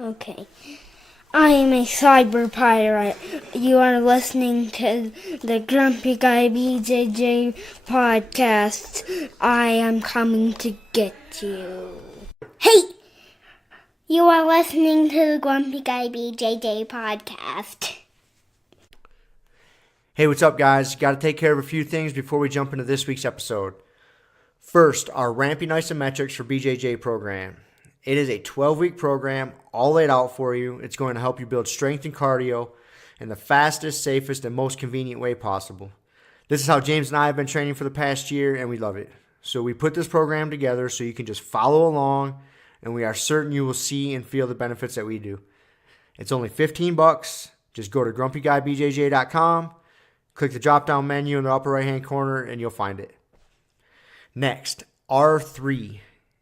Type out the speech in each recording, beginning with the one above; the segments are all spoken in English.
Okay. I am a cyber pirate. You are listening to the Grumpy Guy BJJ Podcast. I am coming to get you. Hey! You are listening to the Grumpy Guy BJJ Podcast. Hey, what's up, guys? Got to take care of a few things before we jump into this week's episode. First, our Ramping Isometrics for BJJ program. It is a 12-week program, all laid out for you. It's going to help you build strength and cardio in the fastest, safest, and most convenient way possible. This is how James and I have been training for the past year, and we love it. So we put this program together so you can just follow along, and we are certain you will see and feel the benefits that we do. It's only $15. Just go to grumpyguybjj.com, click the drop-down menu in the upper right-hand corner, and you'll find it. Next, R3.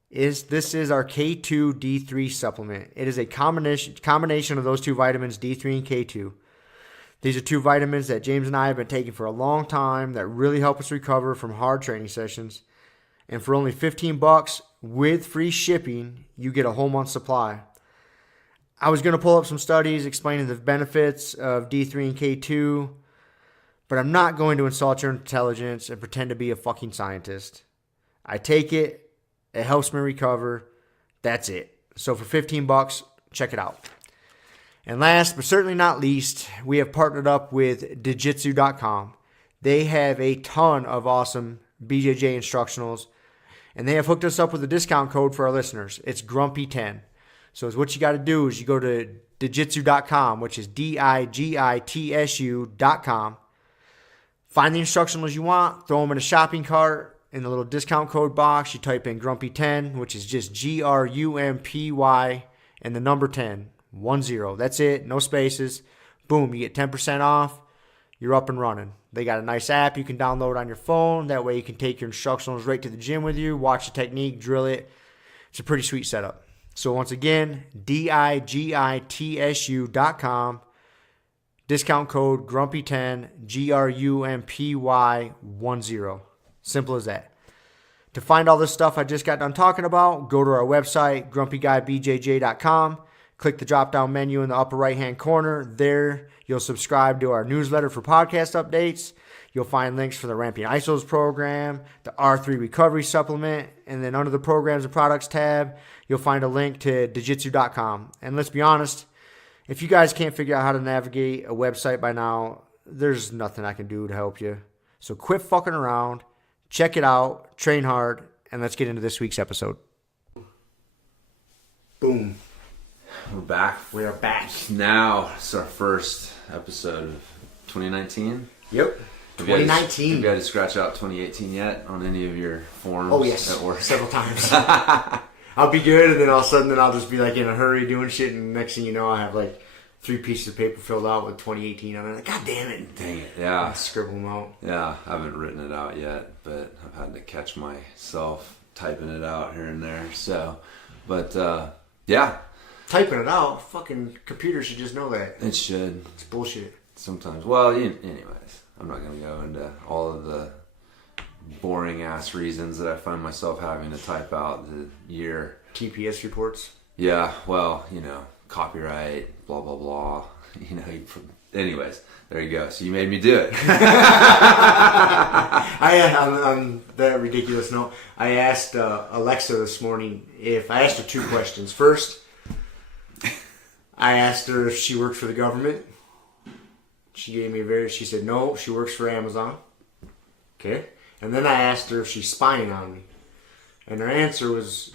This is our K2 D3 supplement. It is a combination of those two vitamins, D3 and K2. These are two vitamins that James and I have been taking for a long time that really help us recover from hard training sessions. And for only $15 with free shipping, you get a whole month supply. I was going to pull up some studies explaining the benefits of D3 and K2, but I'm not going to insult your intelligence and pretend to be a fucking scientist. I take it. It helps me recover. That's it. So for $15, check it out. And last but certainly not least, we have partnered up with Jiu-Jitsu.com. They have a ton of awesome BJJ instructionals, and they have hooked us up with a discount code for our listeners. It's Grumpy10. So what you got to do is you go to Jiu-Jitsu.com, which is DIGITSU.com. Find the instructionals you want, throw them in a shopping cart. In the little discount code box, you type in Grumpy10, which is just GRUMPY and the number 10, 10. That's it, no spaces. Boom, you get 10% off. You're up and running. They got a nice app you can download on your phone. That way you can take your instructionals right to the gym with you, watch the technique, drill it. It's a pretty sweet setup. So once again, DIGITSU.com, discount code Grumpy10, GRUMPY10. Simple as that. To find all this stuff I just got done talking about, go to our website, grumpyguybjj.com. Click the drop-down menu in the upper right-hand corner. There, you'll subscribe to our newsletter for podcast updates. You'll find links for the Ramping Isos program, the R3 Recovery Supplement, and then under the Programs and Products tab, you'll find a link to Jiu-Jitsu.com. And let's be honest, if you guys can't figure out how to navigate a website by now, there's nothing I can do to help you. So quit fucking around. Check it out, train hard, and let's get into this week's episode. Boom. We're back. We are back. Now it's our first episode of 2019. Yep. 2019. Have you had to scratch out 2018 yet on any of your forms? Oh, yes. At work? Several times. I'll be good, and then all of a sudden I'll just be like in a hurry doing shit, and next thing you know, I have like 3 pieces of paper filled out with 2018 on it. Like, God damn it. Dang it. Yeah. I scribble them out. Yeah. I haven't written it out yet, but I've had to catch myself typing it out here and there. So, but, yeah. Typing it out? Fucking computer should just know that. It should. It's bullshit. Sometimes. Well, anyways, I'm not going to go into all of the boring ass reasons that I find myself having to type out the year. TPS reports? Yeah. Well, copyright, blah, blah, blah. Anyways, there you go. So you made me do it. On that ridiculous note, I asked Alexa this morning I asked her 2 questions. First, I asked her if she worked for the government. She said no, she works for Amazon. Okay. And then I asked her if she's spying on me. And her answer was,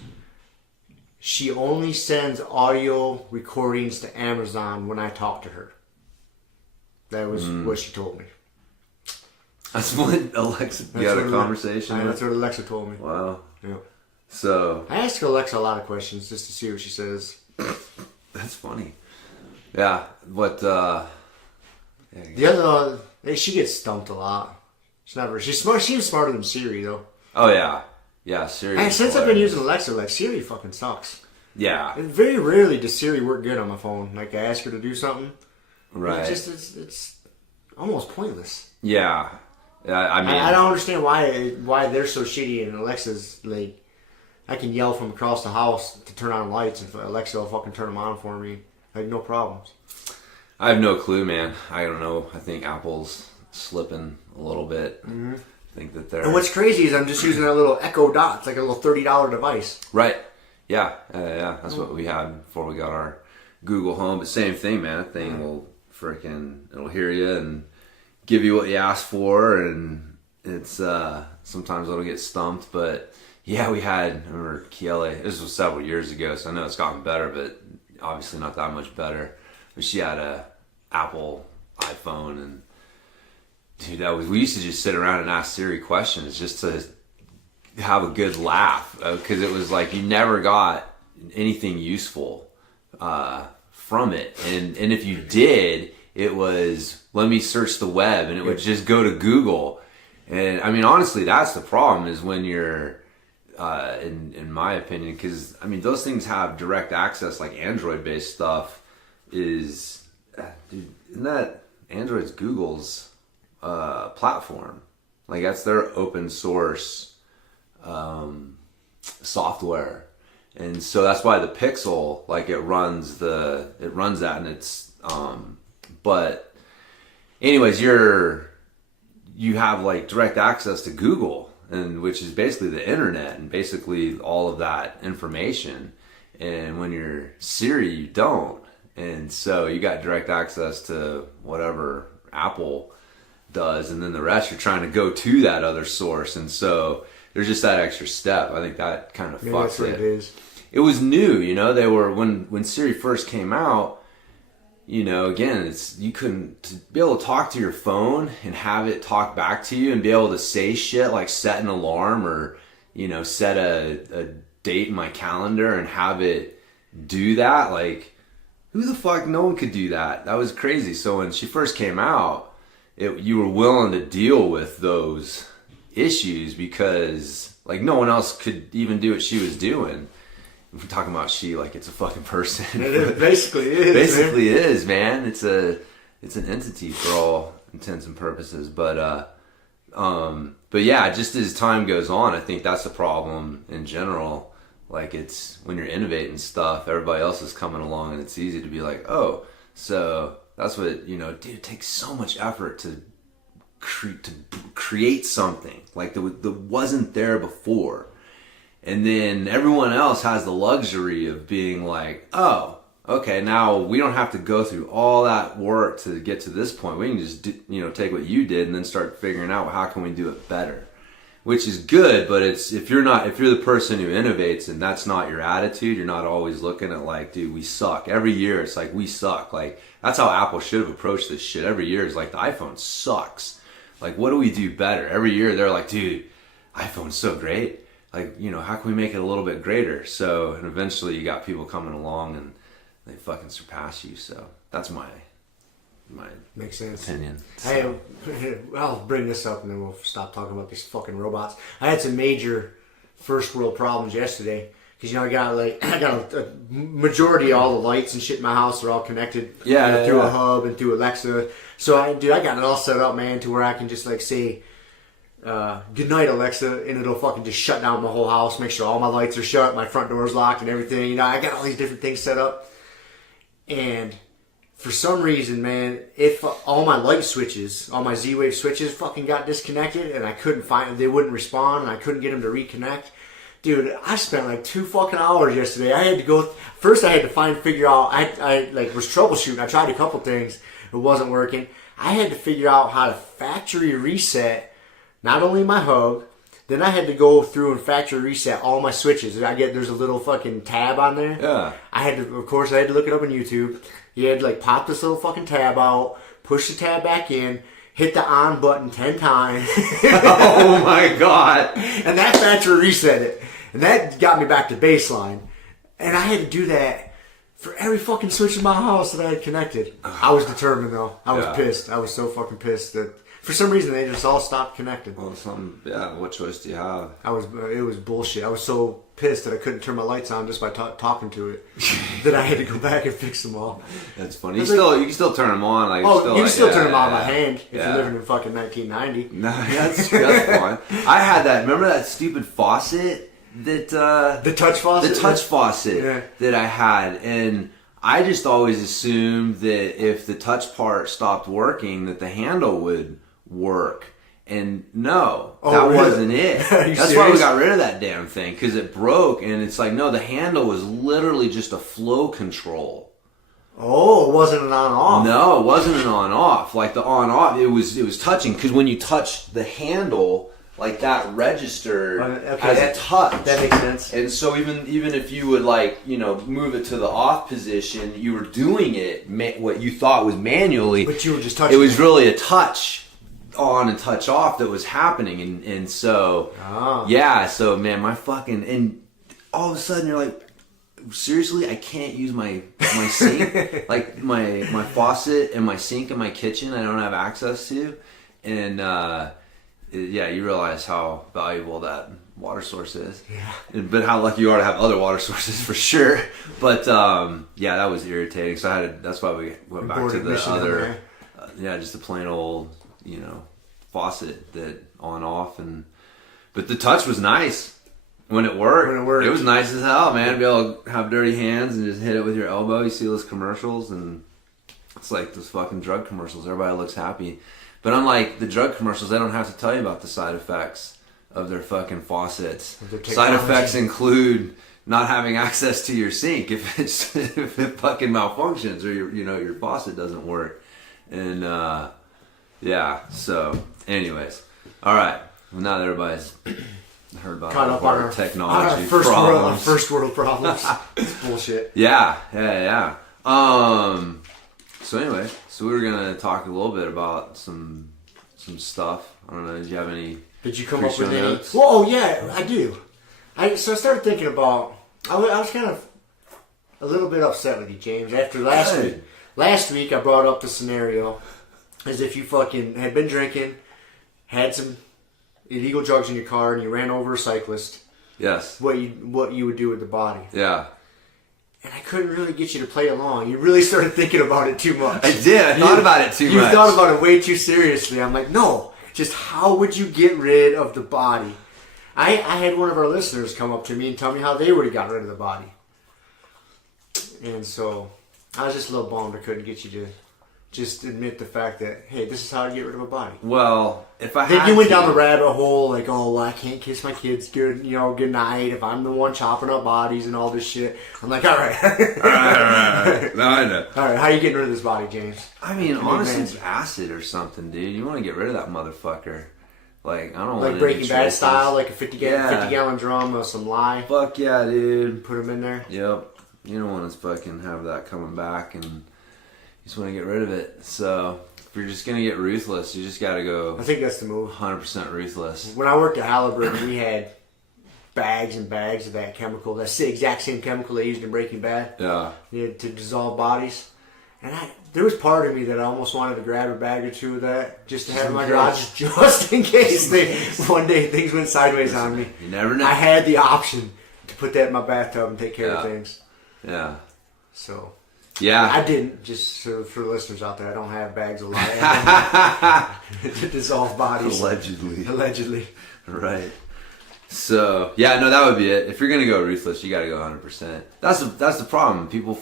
she only sends audio recordings to Amazon when I talk to her. That was what she told me. That's what Alexa, you had a conversation? That's what Alexa told me. Wow. Yeah. So. I ask Alexa a lot of questions just to see what she says. That's funny. Yeah. What, The other, she gets stumped a lot. She's smart. She's smarter than Siri, though. Oh, yeah. Yeah, Siri. And since I've been using Alexa, like, Siri fucking sucks. Yeah. And very rarely does Siri work good on my phone. Like, I ask her to do something. Right. It's almost pointless. Yeah. I mean, I don't understand why they're so shitty and Alexa's, like, I can yell from across the house to turn on lights, and Alexa will fucking turn them on for me. Like, no problems. I have no clue, man. I don't know. I think Apple's slipping a little bit. Mm-hmm. I think that they're... And what's crazy is I'm just using that little Echo Dot. It's like a little $30 device. Right. Yeah. That's what we had before we got our Google Home. But same thing, man. That thing will it'll hear you and give you what you asked for, and it's sometimes it'll get stumped. But yeah, I remember Kiele, this was several years ago, so I know it's gotten better, but obviously not that much better. But she had a Apple iPhone, and dude, we used to just sit around and ask Siri questions just to have a good laugh, because it was like you never got anything useful from it, and if you did, it was, let me search the web, and it would just go to Google. And I mean, honestly, that's the problem, is when you're in my opinion, because I mean, those things have direct access, like Android based stuff is, dude, isn't that Android's Google's platform? Like, that's their open source software, and so that's why the Pixel, like, it runs that, and it's but anyways, you have like direct access to Google, and which is basically the internet and basically all of that information, and when you're Siri, you don't. And so you got direct access to whatever Apple does, and then the rest you're trying to go to that other source. And so there's just that extra step. I think that kind of fucks it. It is. It was new, they were, when Siri first came out, again, you couldn't, to be able to talk to your phone and have it talk back to you and be able to say shit like set an alarm or, set a date in my calendar and have it do that. Like, who the fuck? No one could do that. That was crazy. So when she first came out, you were willing to deal with those issues because, like, no one else could even do what she was doing. We're talking about she like it's a fucking person. It basically is. Basically man. Is, man. It's an entity for all intents and purposes. But yeah, just as time goes on, I think that's the problem in general. Like, it's when you're innovating stuff, everybody else is coming along, and it's easy to be like, oh, so that's what, dude, it takes so much effort to create something like that wasn't there before. And then everyone else has the luxury of being like, oh, okay, now we don't have to go through all that work to get to this point. We can just take what you did and then start figuring out how can we do it better. Which is good, but it's if you're the person who innovates and that's not your attitude, you're not always looking at like, dude, we suck. Every year it's like, we suck. Like, that's how Apple should have approached this shit. Every year is like, the iPhone sucks. Like, what do we do better? Every year they're like, dude, iPhone's so great. Like, how can we make it a little bit greater? So, and eventually you got people coming along and they fucking surpass you. So that's my makes sense. Opinion. So. I'll bring this up and then we'll stop talking about these fucking robots. I had some major first world problems yesterday because I got a majority of all the lights and shit in my house are all connected through a hub and through Alexa. So I got it all set up, man, to where I can just like say, good night, Alexa, and it'll fucking just shut down my whole house, make sure all my lights are shut, my front door's locked and everything. I got all these different things set up. And for some reason, man, if all my light switches, all my Z-Wave switches fucking got disconnected and I couldn't find them, they wouldn't respond and I couldn't get them to reconnect. Dude, I spent like 2 fucking hours yesterday. I had to go, first I had to figure out, I was troubleshooting. I tried a couple things. It wasn't working. I had to figure out how to factory reset not only my hub, then I had to go through and factory reset all my switches. There's a little fucking tab on there. Yeah. I had to look it up on YouTube. You had to like pop this little fucking tab out, push the tab back in, hit the on button 10 times. Oh my God. And that factory reset it. And that got me back to baseline. And I had to do that for every fucking switch in my house that I had connected. I was determined though. I was pissed. I was so fucking pissed that for some reason they just all stopped connecting. Well, what choice do you have? It was bullshit. I was so pissed that I couldn't turn my lights on just by talking to it. That I had to go back and fix them all. That's funny. You can still turn them on. Like, you can still turn them on by hand if you're living in fucking 1990. No, that's fun. I had that. Remember that stupid faucet the touch faucet. The touch faucet that I had, and I just always assumed that if the touch part stopped working, that the handle would work. And no, that wasn't it. That's why we got rid of that damn thing, because it broke. And it's like, no, the handle was literally just a flow control. Oh, it wasn't an on-off. No, it wasn't an on-off. Like the on-off, it was touching, because when you touch the handle, like that registered as a touch. That makes sense. And so even if you would move it to the off position, you were doing it what you thought was manually, but you were just touching. It was really a touch on and touch off that was happening, and so so man, my fucking, and all of a sudden you're like, seriously, I can't use my sink, like my faucet and my sink in my kitchen, I don't have access to, and you realize how valuable that water source is. Yeah. But how lucky you are to have other water sources for sure. But that was irritating. So that's why we went back to the other, just a plain old, faucet that on off, but the touch was nice when it worked. It was nice as hell, man. To be able to have dirty hands and just hit it with your elbow. You see those commercials, and it's like those fucking drug commercials. Everybody looks happy. But unlike the drug commercials, they don't have to tell you about the side effects of their fucking faucets. Side effects include not having access to your sink if it fucking malfunctions, or your faucet doesn't work. And so anyways, all right. Well, now that everybody's heard about our technology our first world problems. It's bullshit. Yeah. So anyway, so we were gonna talk a little bit about some stuff. I don't know. Did you have any? Did you come up with any? Well, yeah, I do. So I started thinking about. I was kind of a little bit upset with you, James, after last week. Last week I brought up the scenario as if you fucking had been drinking, had some illegal drugs in your car, and you ran over a cyclist. Yes. What you would do with the body. Yeah. And I couldn't really get you to play along. You really started thinking about it too much. I did. I thought about it too much. You thought about it way too seriously. I'm like, no. Just how would you get rid of the body? I had one of our listeners come up to me and tell me how they would have got rid of the body. And so I was just a little bummed I couldn't get you to just admit the fact that, hey, this is how to get rid of a body. Well, if I then you went down the rabbit hole, like, oh, well, I can't kiss my kids good night if I'm the one chopping up bodies and all this shit. I'm like, all right. all right. No, I know. All right, how are you getting rid of this body, James? I mean, honestly, it's acid or something, dude. You want to get rid of that motherfucker. Like, I don't want to. Like Breaking Bad style, like a 50-gallon drum of some lye. Fuck yeah, dude. Put them in there. Yep. You don't want to fucking have that coming back, and you just want to get rid of it. So if you're just gonna get ruthless, you just gotta go. I think that's the move. 100% ruthless. When I worked at Halliburton, we had bags and bags of that chemical. That's the exact same chemical they used in Breaking Bad. Yeah. To dissolve bodies. And there was part of me that I almost wanted to grab a bag or two of that just to have in my garage, just in case one day things went sideways on me. You never know. I had the option to put that in my bathtub and take care of things. Yeah. So. Yeah. I didn't, just for the listeners out there, I don't have bags of lye to dissolve bodies. Allegedly. Right. So, yeah, no, that would be it. If you're going to go ruthless, you got to go 100%. That's the problem. People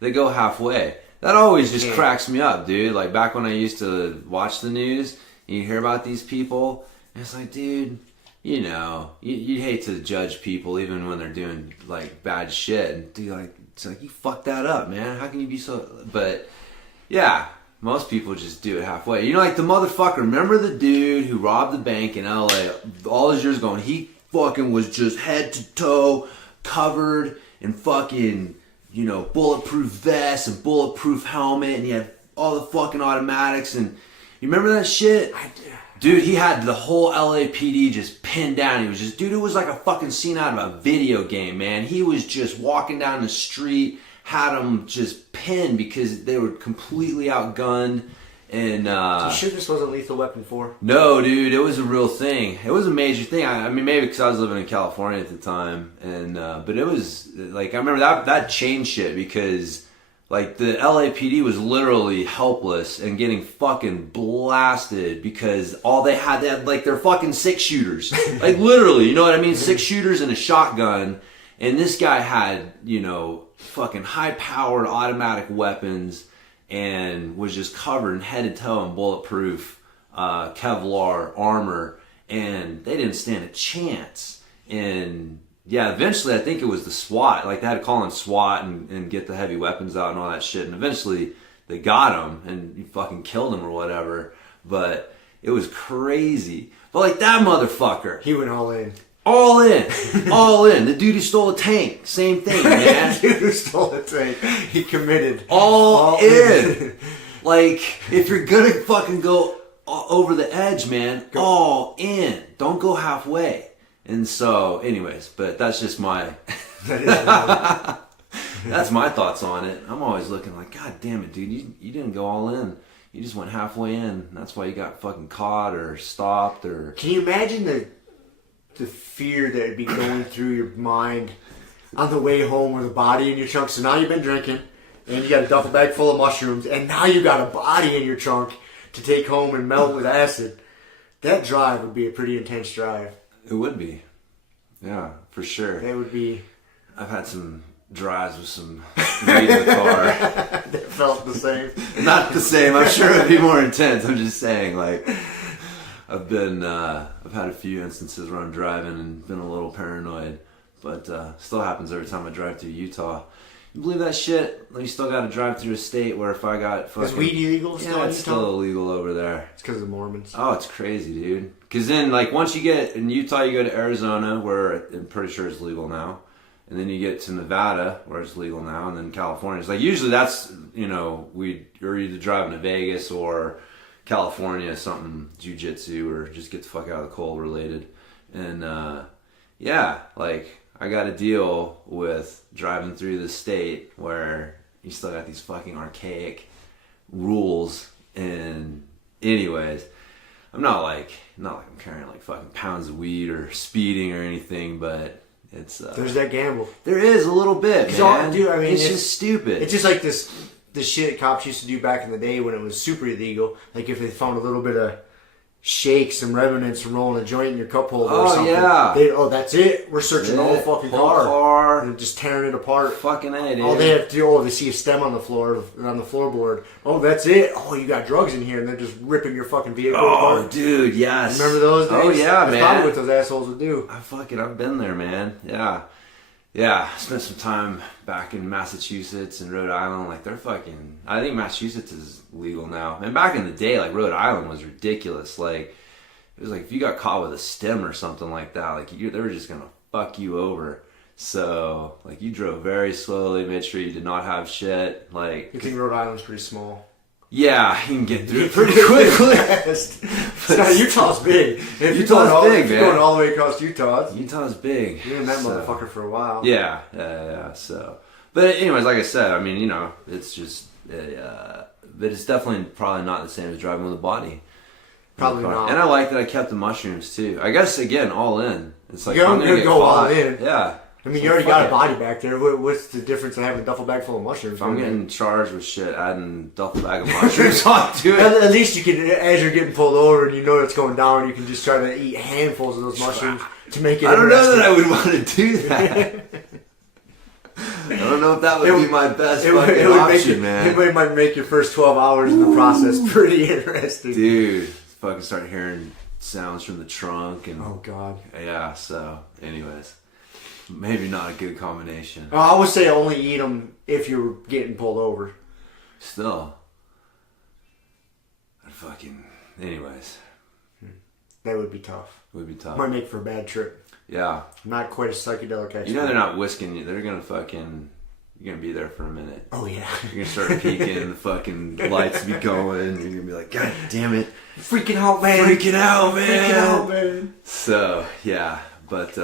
they go halfway. That always just cracks me up, dude. Like, back when I used to watch the news, and you hear about these people, and it's like, dude, you hate to judge people even when they're doing, like, bad shit. And, dude, like, it's like, you fucked that up, man. How can you be so... But, yeah, most people just do it halfway. Like the motherfucker, remember the dude who robbed the bank in L.A. all his years ago, and he fucking was just head to toe covered in fucking, bulletproof vest and bulletproof helmet, and he had all the fucking automatics, and you remember that shit? Dude, he had the whole LAPD just pinned down. He was just, dude, it was like a fucking scene out of a video game, man. He was just walking down the street, had them just pinned because they were completely outgunned. And you sure this wasn't Lethal Weapon 4? No, dude, it was a real thing. It was a major thing. I mean, maybe because I was living in California at the time, and but it was like I remember that changed shit because Like, the LAPD was literally helpless and getting fucking blasted because all they had like, their fucking 6-shooters. Like, literally, you know what I mean? 6-shooters and a shotgun. And this guy had, you know, fucking high-powered automatic weapons and was just covered head to toe in bulletproof Kevlar armor. And they didn't stand a chance. And... yeah, eventually I think it was the SWAT. Like, they had to call in SWAT and get the heavy weapons out and all that shit. And eventually they got him and you fucking killed him or whatever. But it was crazy. But like, that motherfucker. He went all in. All in. All in. The dude who stole a tank. Same thing, man. The dude who stole a tank. He committed. All in. Like, if you're gonna fucking go over the edge, man, all in. Don't go halfway. And so, anyways, but that's just my... that's my thoughts on it. I'm always looking like, God damn it, dude, you didn't go all in. You just went halfway in. That's why you got fucking caught or stopped or... Can you imagine the fear that would be going through your mind on the way home with a body in your trunk? So now you've been drinking, and you got a duffel bag full of mushrooms, and now you got a body in your trunk to take home and melt with acid. That drive would be a pretty intense drive. It would be. Yeah, for sure. It would be. I've had some drives with some weed in the car. That felt the same. Not the same. I'm sure it'd be more intense. I'm just saying, like, I've had a few instances where I'm driving and been a little paranoid, but still happens every time I drive through Utah. You believe that shit? You still got to drive through a state where if I got fucking... Is weed illegal still in Utah? Yeah, it's still illegal over there. It's because of the Mormons. Oh, it's crazy, dude. Because then, like, once you get in Utah, you go to Arizona, where I'm pretty sure it's legal now. And then you get to Nevada, where it's legal now. And then California. It's like, usually that's, you know, you're either driving to Vegas or California, something jiu-jitsu, or just get the fuck out of the cold related. And, yeah, like... I got to deal with driving through the state where you still got these fucking archaic rules. And anyways, I'm not like I'm carrying like fucking pounds of weed or speeding or anything, but it's there's that gamble. There is a little bit, man. Dude, I mean, it's just stupid. It's just like the shit cops used to do back in the day when it was super illegal. Like if they found a little bit of shake, some remnants from rolling a joint in your cup holder or something. Yeah. That's it. We're searching the whole fucking car. And just tearing it apart. Fucking A, dude. All they have to do, they see a stem on the floor, on the floorboard. Oh, that's it. Oh, you got drugs in here. And they're just ripping your fucking vehicle apart. Oh, dude, yes. Remember those days? Oh, yeah, that's man. probably what those assholes would do. I've been there, man. Yeah. Yeah, I spent some time back in Massachusetts and Rhode Island. Like, they're fucking... I think Massachusetts is legal now. And back in the day, like, Rhode Island was ridiculous. Like, it was like, if you got caught with a stem or something like that, like, they were just gonna fuck you over. So, like, you drove very slowly, made sure you did not have shit. Like... You think Rhode Island's pretty small? Yeah, you can get through it pretty quickly. Utah's big. Utah's big, man. You're going all the way across Utah. Utah's big. You're in that motherfucker for a while. Yeah. So, but anyways, like I said, I mean, you know, it's just, but it's definitely probably not the same as driving with a body. Probably not. And I like that I kept the mushrooms too. I guess again, all in. It's like I'm gonna go all in. Yeah. I mean, you already got a body back there. What's the difference in having a duffel bag full of mushrooms? If I'm getting charged with shit, adding a duffel bag of mushrooms onto it. At least you can, as you're getting pulled over and you know it's going down, you can just try to eat handfuls of those mushrooms to make it I don't know that I would want to do that. I don't know if that would be my best fucking option, man. It might make your first 12 hours in the process pretty interesting. Dude, fucking start hearing sounds from the trunk. And oh, God. Yeah, so, anyways. Maybe not a good combination. I would say only eat them if you're getting pulled over. Still. Anyways. That would be tough. Would be tough. Might make for a bad trip. Yeah. Not quite a psychedelic expert. You know they're not whisking you. They're gonna fucking... You're gonna be there for a minute. Oh, yeah. You're gonna start peeking and the fucking lights be going. And you're gonna be like, God damn it. Freaking out, man. Freaking out, man. So, yeah. But,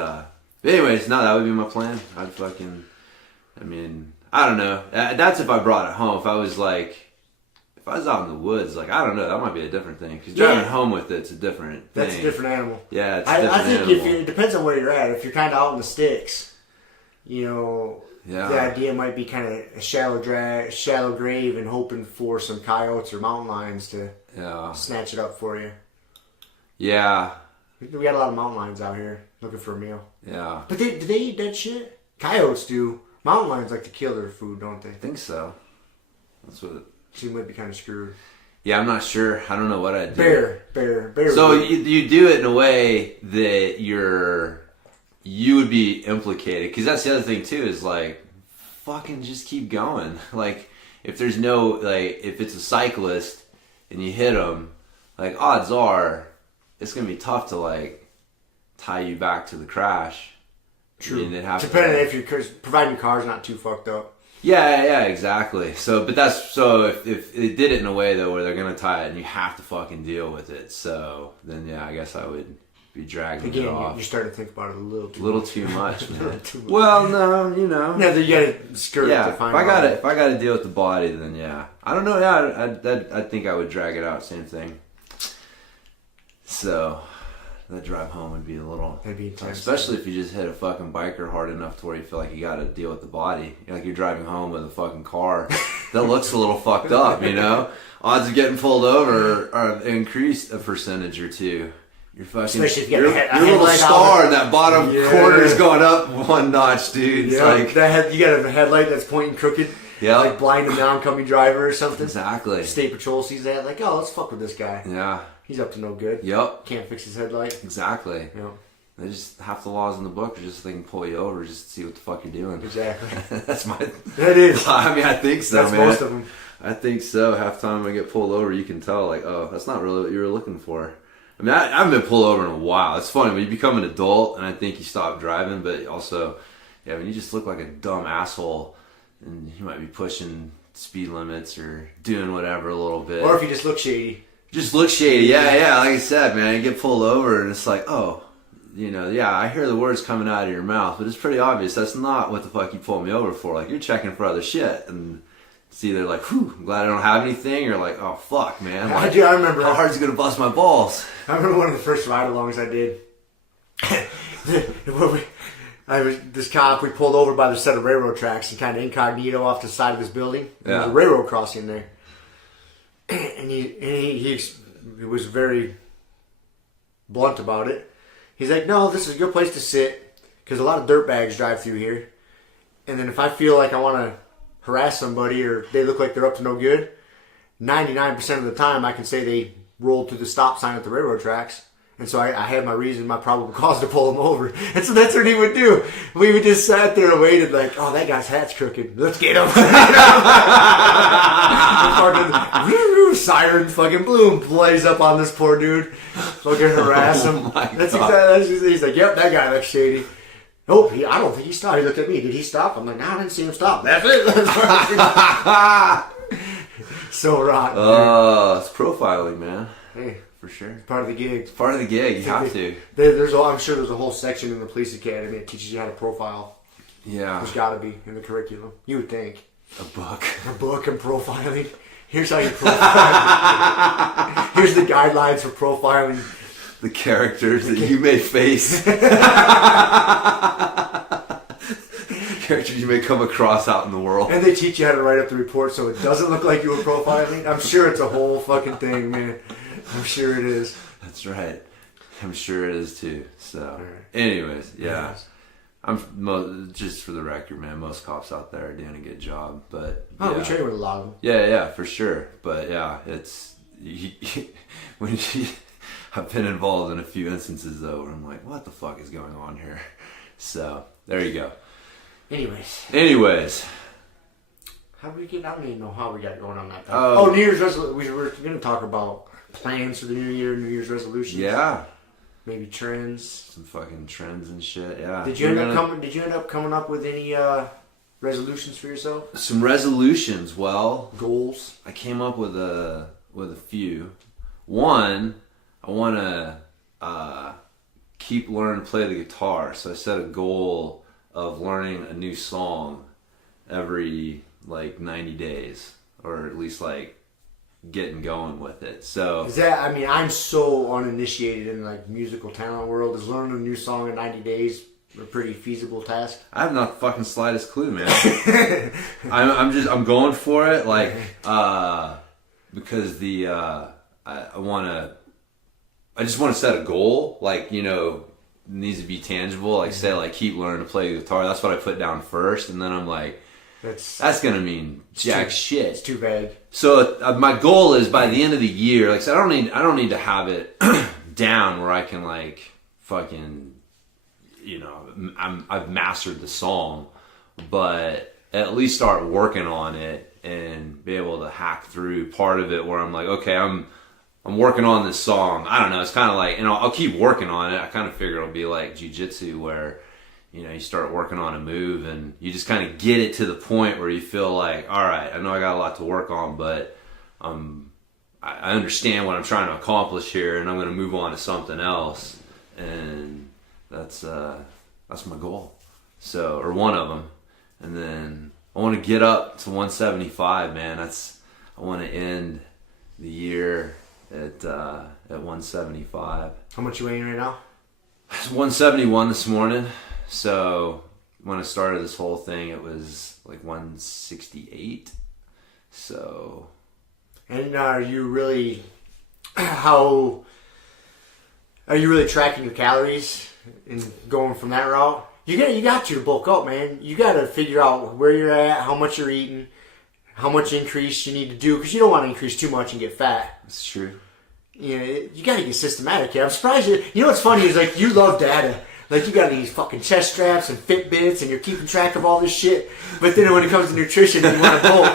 anyways, no, that would be my plan. I don't know. That's if I brought it home. If I was out in the woods, like, I don't know, that might be a different thing. Because driving home with it's a different thing. That's a different animal. Yeah, it's a different animal. It depends on where you're at. If you're kind of out in the sticks, you know, Yeah. The idea might be kind of a shallow grave, and hoping for some coyotes or mountain lions to snatch it up for you. Yeah. We got a lot of mountain lions out here looking for a meal. Yeah. But do they eat dead shit? Coyotes do. Mountain lions like to kill their food, don't they? I think so. That's what. So you might be kind of screwed. Yeah, I'm not sure. I don't know what I'd do. Bear. So you do it in a way that you would be implicated, because that's the other thing too, is like, fucking just keep going. Like, if there's no, like, if it's a cyclist and you hit them, like, odds are it's gonna be tough to like tie you back to the crash. True. Depending if you're providing your car's not too fucked up. Yeah, exactly. So, but that's so if they did it in a way though where they're gonna tie it and you have to fucking deal with it. So then, yeah, I guess I would be dragging it off. You're starting to think about it a little too much, man. Too much. Well, no, you know. No, you gotta skirt yeah, to find. If I gotta deal with the body, then yeah. I don't know. Yeah, I think I would drag it out. Same thing. So that drive home would be a little. That'd be intense. Especially if you just hit a fucking biker hard enough to where you feel like you got to deal with the body. Like you're driving home with a fucking car that looks a little fucked up, you know? Odds of getting pulled over are increased a percentage or two. You're fucking. Especially if you your little star in that bottom corner is going up one notch, dude. Yeah, It's like, you got a headlight that's pointing crooked. Yeah. Like blind an oncoming driver or something. Exactly. State Patrol sees that, like, oh, let's fuck with this guy. Yeah. He's up to no good. Yep. Can't fix his headlight. Exactly. Yep. They just, half the laws in the book are just so they can pull you over just to see what the fuck you're doing. Exactly. That's my... That is. I mean, I think so, that's man. Most of them. I think so. Half the time I get pulled over, you can tell, like, oh, that's not really what you were looking for. I mean, I haven't been pulled over in a while. It's funny, when you become an adult, and I think you stop driving, but also, yeah, when you just look like a dumb asshole, and you might be pushing speed limits or doing whatever a little bit. Or if you just look shady. Just look shady, yeah. Like I said, man, you get pulled over, and it's like, oh, you know, yeah, I hear the words coming out of your mouth, but it's pretty obvious that's not what the fuck you pulled me over for. Like, you're checking for other shit, and it's either like, whew, I'm glad I don't have anything, or like, oh, fuck, man. Like, I remember. How hard is it going to bust my balls? I remember one of the first ride-alongs I did. This cop, we pulled over by the set of railroad tracks and kind of incognito off the side of this building. Yeah. There was a railroad crossing there. And he was very blunt about it. He's like, no, this is a good place to sit because a lot of dirtbags drive through here. And then if I feel like I want to harass somebody or they look like they're up to no good, 99% of the time I can say they rolled through the stop sign at the railroad tracks. And so I had my reason, my probable cause to pull him over. And so that's what he would do. We would just sat there and waited like, oh, that guy's hat's crooked. Let's get him. Siren fucking bloom blaze up on this poor dude. Fucking harass him. That's exactly. He's like, yep, that guy looks shady. Nope, I don't think he stopped. He looked at me. Did he stop? I'm like, no, I didn't see him stop. That's it. So rotten. Oh, it's profiling, man. Hey. For sure. It's part of the gig. It's part of the gig. You have to. I'm sure there's a whole section in the police academy that teaches you how to profile. Yeah. There's got to be in the curriculum. You would think. A book. A book and profiling. Here's how you profile. Here's the guidelines for profiling. The characters that you may face. Characters you may come across out in the world. And they teach you how to write up the report so it doesn't look like you were profiling. I'm sure it's a whole fucking thing, man. I'm sure it is. That's right. I'm sure it is too. So, anyways, yeah. Just for the record, man, most cops out there are doing a good job. But we train with a lot of them. Yeah, for sure. But yeah, it's I've been involved in a few instances though where I'm like, what the fuck is going on here? So there you go. Anyways. How do we get? I don't even know how we got going on that. New Year's resolution. We were going to talk about plans for the new year, New Year's resolutions. Yeah. Maybe trends. Some fucking trends and shit. Yeah. Did you end up coming up with any resolutions for yourself? Some resolutions. Well, goals. I came up with a few. One, I want to keep learning to play the guitar. So I set a goal of learning a new song every 90 days, or at least getting going with it. So is that? I mean, I'm so uninitiated in musical talent world. Is learning a new song in 90 days a pretty feasible task? I have not the fucking slightest clue, man. I'm going for it, like, because I just want to set a goal, like, you know, it needs to be tangible, like, say, like, keep learning to play the guitar. That's what I put down first, and then I'm like, that's gonna mean jack shit. It's too vague. So my goal is by the end of the year, like, so I don't need to have it down where I can, like, fucking, you know, I've mastered the song, but at least start working on it and be able to hack through part of it where I'm like, okay, I'm working on this song. I don't know. It's kind of like, and I'll keep working on it. I kind of figure it'll be like jiu-jitsu where, you know, you start working on a move and you just kind of get it to the point where you feel like, all right, I know I got a lot to work on, but I understand what I'm trying to accomplish here, and I'm going to move on to something else. And that's my goal. So, or one of them. And then I want to get up to 175, man. I want to end the year at 175. How much you weighing right now? It's 171 this morning. So when I started this whole thing, it was like 168. So. And are you really tracking your calories and going from that route? You got to bulk up, man. You got to figure out where you're at, how much you're eating, how much increase you need to do, because you don't want to increase too much and get fat. That's true. You know, you got to get systematic here. I'm surprised you know what's funny is, like, you love data. Like, you got these fucking chest straps and Fitbits, and you're keeping track of all this shit. But then when it comes to nutrition, you want to bulk.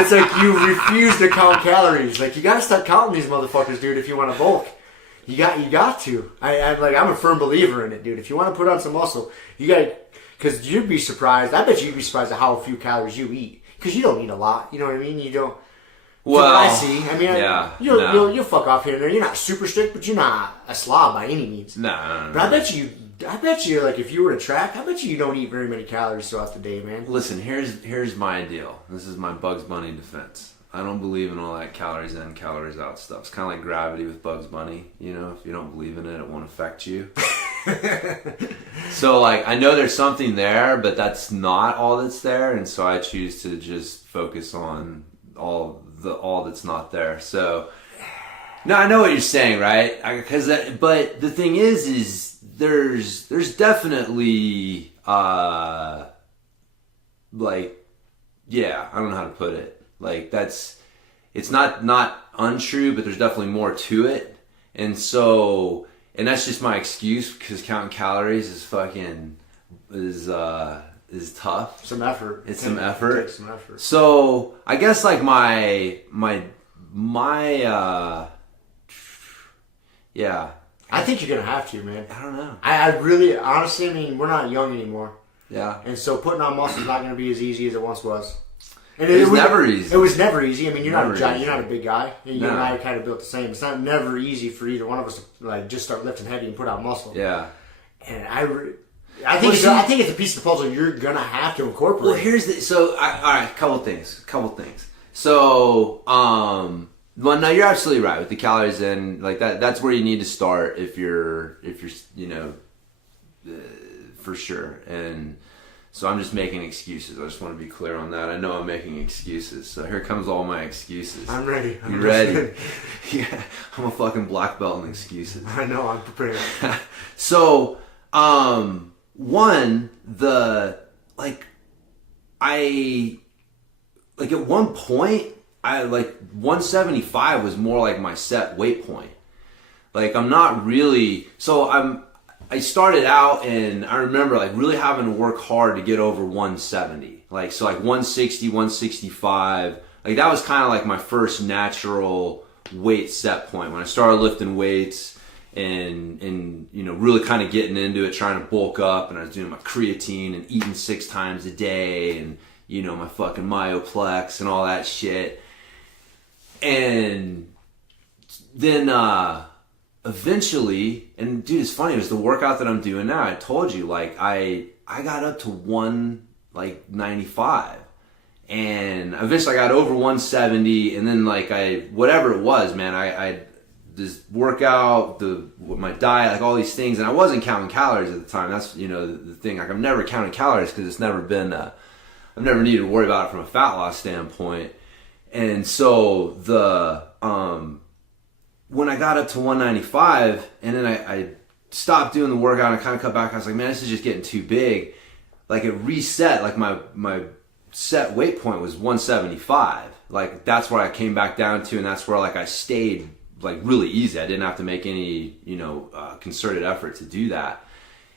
It's like you refuse to count calories. Like, you got to start counting these motherfuckers, dude, if you want to bulk. You got to. I'm a firm believer in it, dude. If you want to put on some muscle, you got to, because you'd be surprised. I bet you'd be surprised at how few calories you eat. Because you don't eat a lot. You know what I mean? You don't. Well, I see. I mean, yeah, you'll fuck off here and there. You're not super strict, but you're not a slob by any means. No. But I bet you, like, if you were to track, I bet you don't eat very many calories throughout the day, man. Listen, here's my deal. This is my Bugs Bunny defense. I don't believe in all that calories in, calories out stuff. It's kind of like gravity with Bugs Bunny. You know, if you don't believe in it, it won't affect you. So, like, I know there's something there, but that's not all that's there, and so I choose to just focus on all that's not there. So, no, I know what you're saying, right? But the thing is there's definitely like, yeah, I don't know how to put it. Like, it's not untrue, but there's definitely more to it. And so, and that's just my excuse, because counting calories is tough. Some effort. It's some effort. It takes some effort. So I guess, like, yeah. I think you're gonna have to, man. I don't know. I really, honestly, I mean, we're not young anymore. Yeah. And so putting on muscle is not gonna be as easy as it once was. And it was never easy. It was never easy. I mean, you're never not a giant. easy. You're not a big guy. You No. and I are kind of built the same. It's not never easy for either one of us to, like, just start lifting heavy and put out muscle. Yeah. And I think it's a piece of the puzzle you're gonna have to incorporate. Well, all right, couple things. So, well, no, you're absolutely right with the calories in, like, that. That's where you need to start if you're, you know, for sure. And so I'm just making excuses. I just want to be clear on that. I know I'm making excuses. So here comes all my excuses. I'm ready. You ready? Yeah, I'm a fucking black belt in excuses. I know, I'm prepared. So, at one point, 175 was more like my set weight point. Like, I'm not really, I started out, and I remember, like, really having to work hard to get over 170. Like, so, like, 160, 165, like, that was kind of like my first natural weight set point when I started lifting weights and you know, really kind of getting into it, trying to bulk up, and I was doing my creatine and eating 6 times a day, and, you know, my fucking myoplex and all that shit. And then eventually, and dude, it's funny, it was the workout that I'm doing now. I told you, like, I got up to 195, and eventually I got over 170, and then, like, whatever it was, man, this workout, my diet, like all these things, and I wasn't counting calories at the time. That's the thing. Like I've never counted calories because it's never been. I've never needed to worry about it from a fat loss standpoint. And so when I got up to 195, and then I stopped doing the workout and kind of cut back, I was like, man, this is just getting too big. Like it reset. Like my set weight point was 175. Like that's where I came back down to, and that's where like I stayed like really easy. I didn't have to make any concerted effort to do that.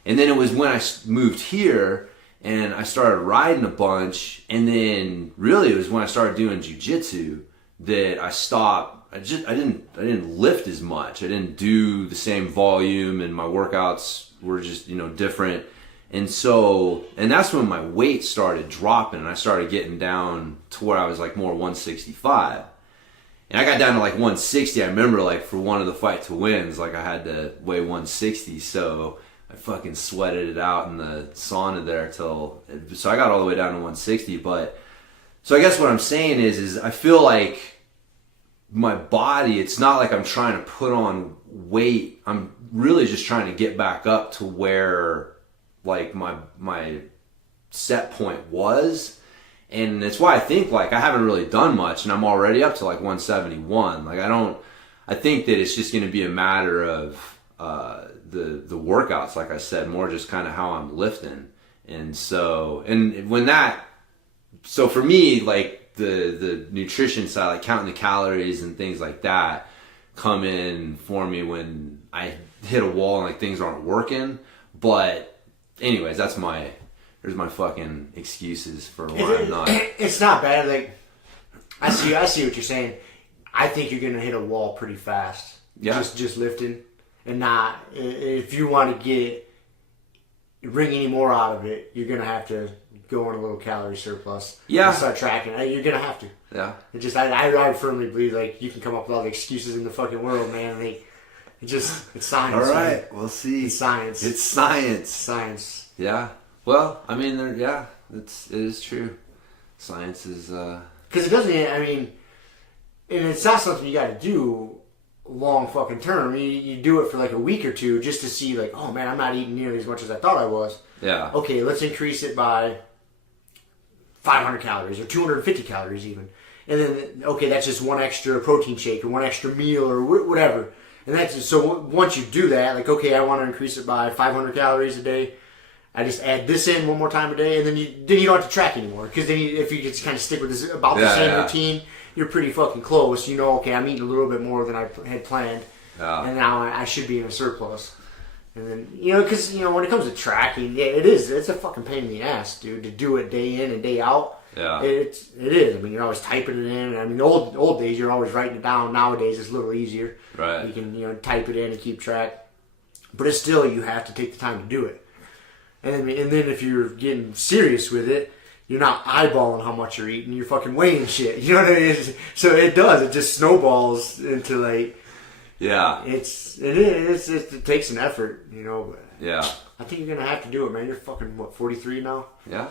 And then it was when I moved here and I started riding a bunch, and then really it was when I started doing jiu-jitsu that I stopped. I didn't lift as much. I didn't do the same volume, and my workouts were just different. And that's when my weight started dropping, and I started getting down to where I was like more 165. And I got down to like 160. I remember like for one of the fight to wins, like I had to weigh 160. So I fucking sweated it out in the sauna there so I got all the way down to 160. But so I guess what I'm saying is I feel like my body, it's not like I'm trying to put on weight. I'm really just trying to get back up to where like my set point was. And that's why I think like I haven't really done much, and I'm already up to like 171. Like I think that it's just going to be a matter of the workouts, like I said, more just kind of how I'm lifting. And so for me, like the nutrition side, like counting the calories and things like that come in for me when I hit a wall and like things aren't working. But anyways, there's my fucking excuses for why I'm not. It's not bad. Like I see what you're saying. I think you're gonna hit a wall pretty fast. Yeah. Just lifting, and not if you want to wring any more out of it, you're gonna have to go on a little calorie surplus. Yeah. And start tracking. You're gonna have to. Yeah. I firmly believe like you can come up with all the excuses in the fucking world, man. It's science. All right, man. we'll see. It's science. It's science. Science. Yeah. Well, I mean, it is true. Science is because it doesn't. I mean, and it's not something you got to do long fucking term. You do it for like a week or two just to see like, oh man, I'm not eating nearly as much as I thought I was. Yeah. Okay, let's increase it by 500 calories or 250 calories even, and then okay, that's just one extra protein shake or one extra meal or whatever. And that's just, so once you do that, like okay, I want to increase it by 500 calories a day. I just add this in one more time a day, and then you don't have to track anymore. Because then if you just kind of stick with this about the same routine, you're pretty fucking close. Okay, I'm eating a little bit more than I had planned, and now I should be in a surplus. And then because when it comes to tracking, it's a fucking pain in the ass, dude, to do it day in and day out. Yeah, it is. I mean, you're always typing it in. I mean, old days you're always writing it down. Nowadays it's a little easier. Right. You can type it in and keep track, but it's still you have to take the time to do it. And then if you're getting serious with it, you're not eyeballing how much you're eating. You're fucking weighing shit. You know what I mean? So it does. It just snowballs into like. Yeah. It takes an effort, But yeah. I think you're gonna have to do it, man. You're fucking 43 now. Yeah.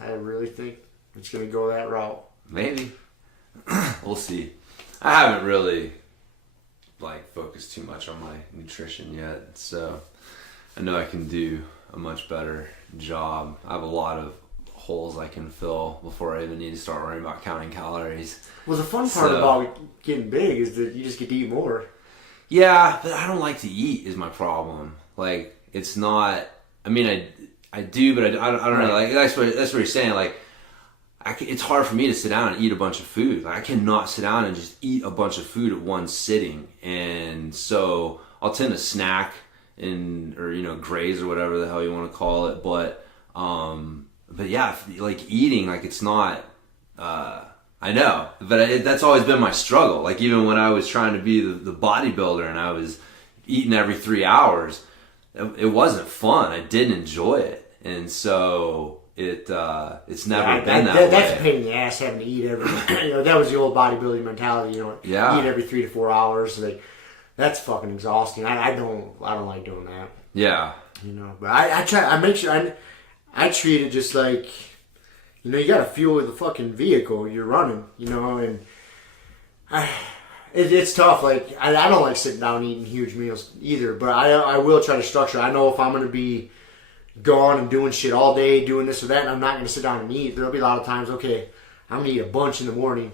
I really think it's gonna go that route. Maybe. We'll see. I haven't really focused too much on my nutrition yet, so. I know I can do a much better job. I have a lot of holes I can fill before I even need to start worrying about counting calories. Well, the fun part about getting big is that you just get to eat more. Yeah, but I don't like to eat is my problem. Like, it's not... I mean, I do, but I don't know. Like, that's what you're saying. Like, it's hard for me to sit down and eat a bunch of food. Like, I cannot sit down and just eat a bunch of food at one sitting. And so I'll tend to snack... or graze or whatever the hell you want to call it, but yeah, like eating, like it's not. I know, but that's always been my struggle. Like even when I was trying to be the bodybuilder and I was eating every 3 hours, it wasn't fun. I didn't enjoy it, and so it's never been that way. That's a pain in the ass having to eat every. That was the old bodybuilding mentality. Yeah. Eat every 3 to 4 hours. That's fucking exhausting. I don't like doing that. Yeah. But I make sure I treat it just like, you gotta fuel the fucking vehicle you're running, and It's tough. Like I don't like sitting down eating huge meals either, but I will try to structure. I know if I'm going to be gone and doing shit all day, doing this or that, and I'm not going to sit down and eat, there'll be a lot of times, okay, I'm going to eat a bunch in the morning.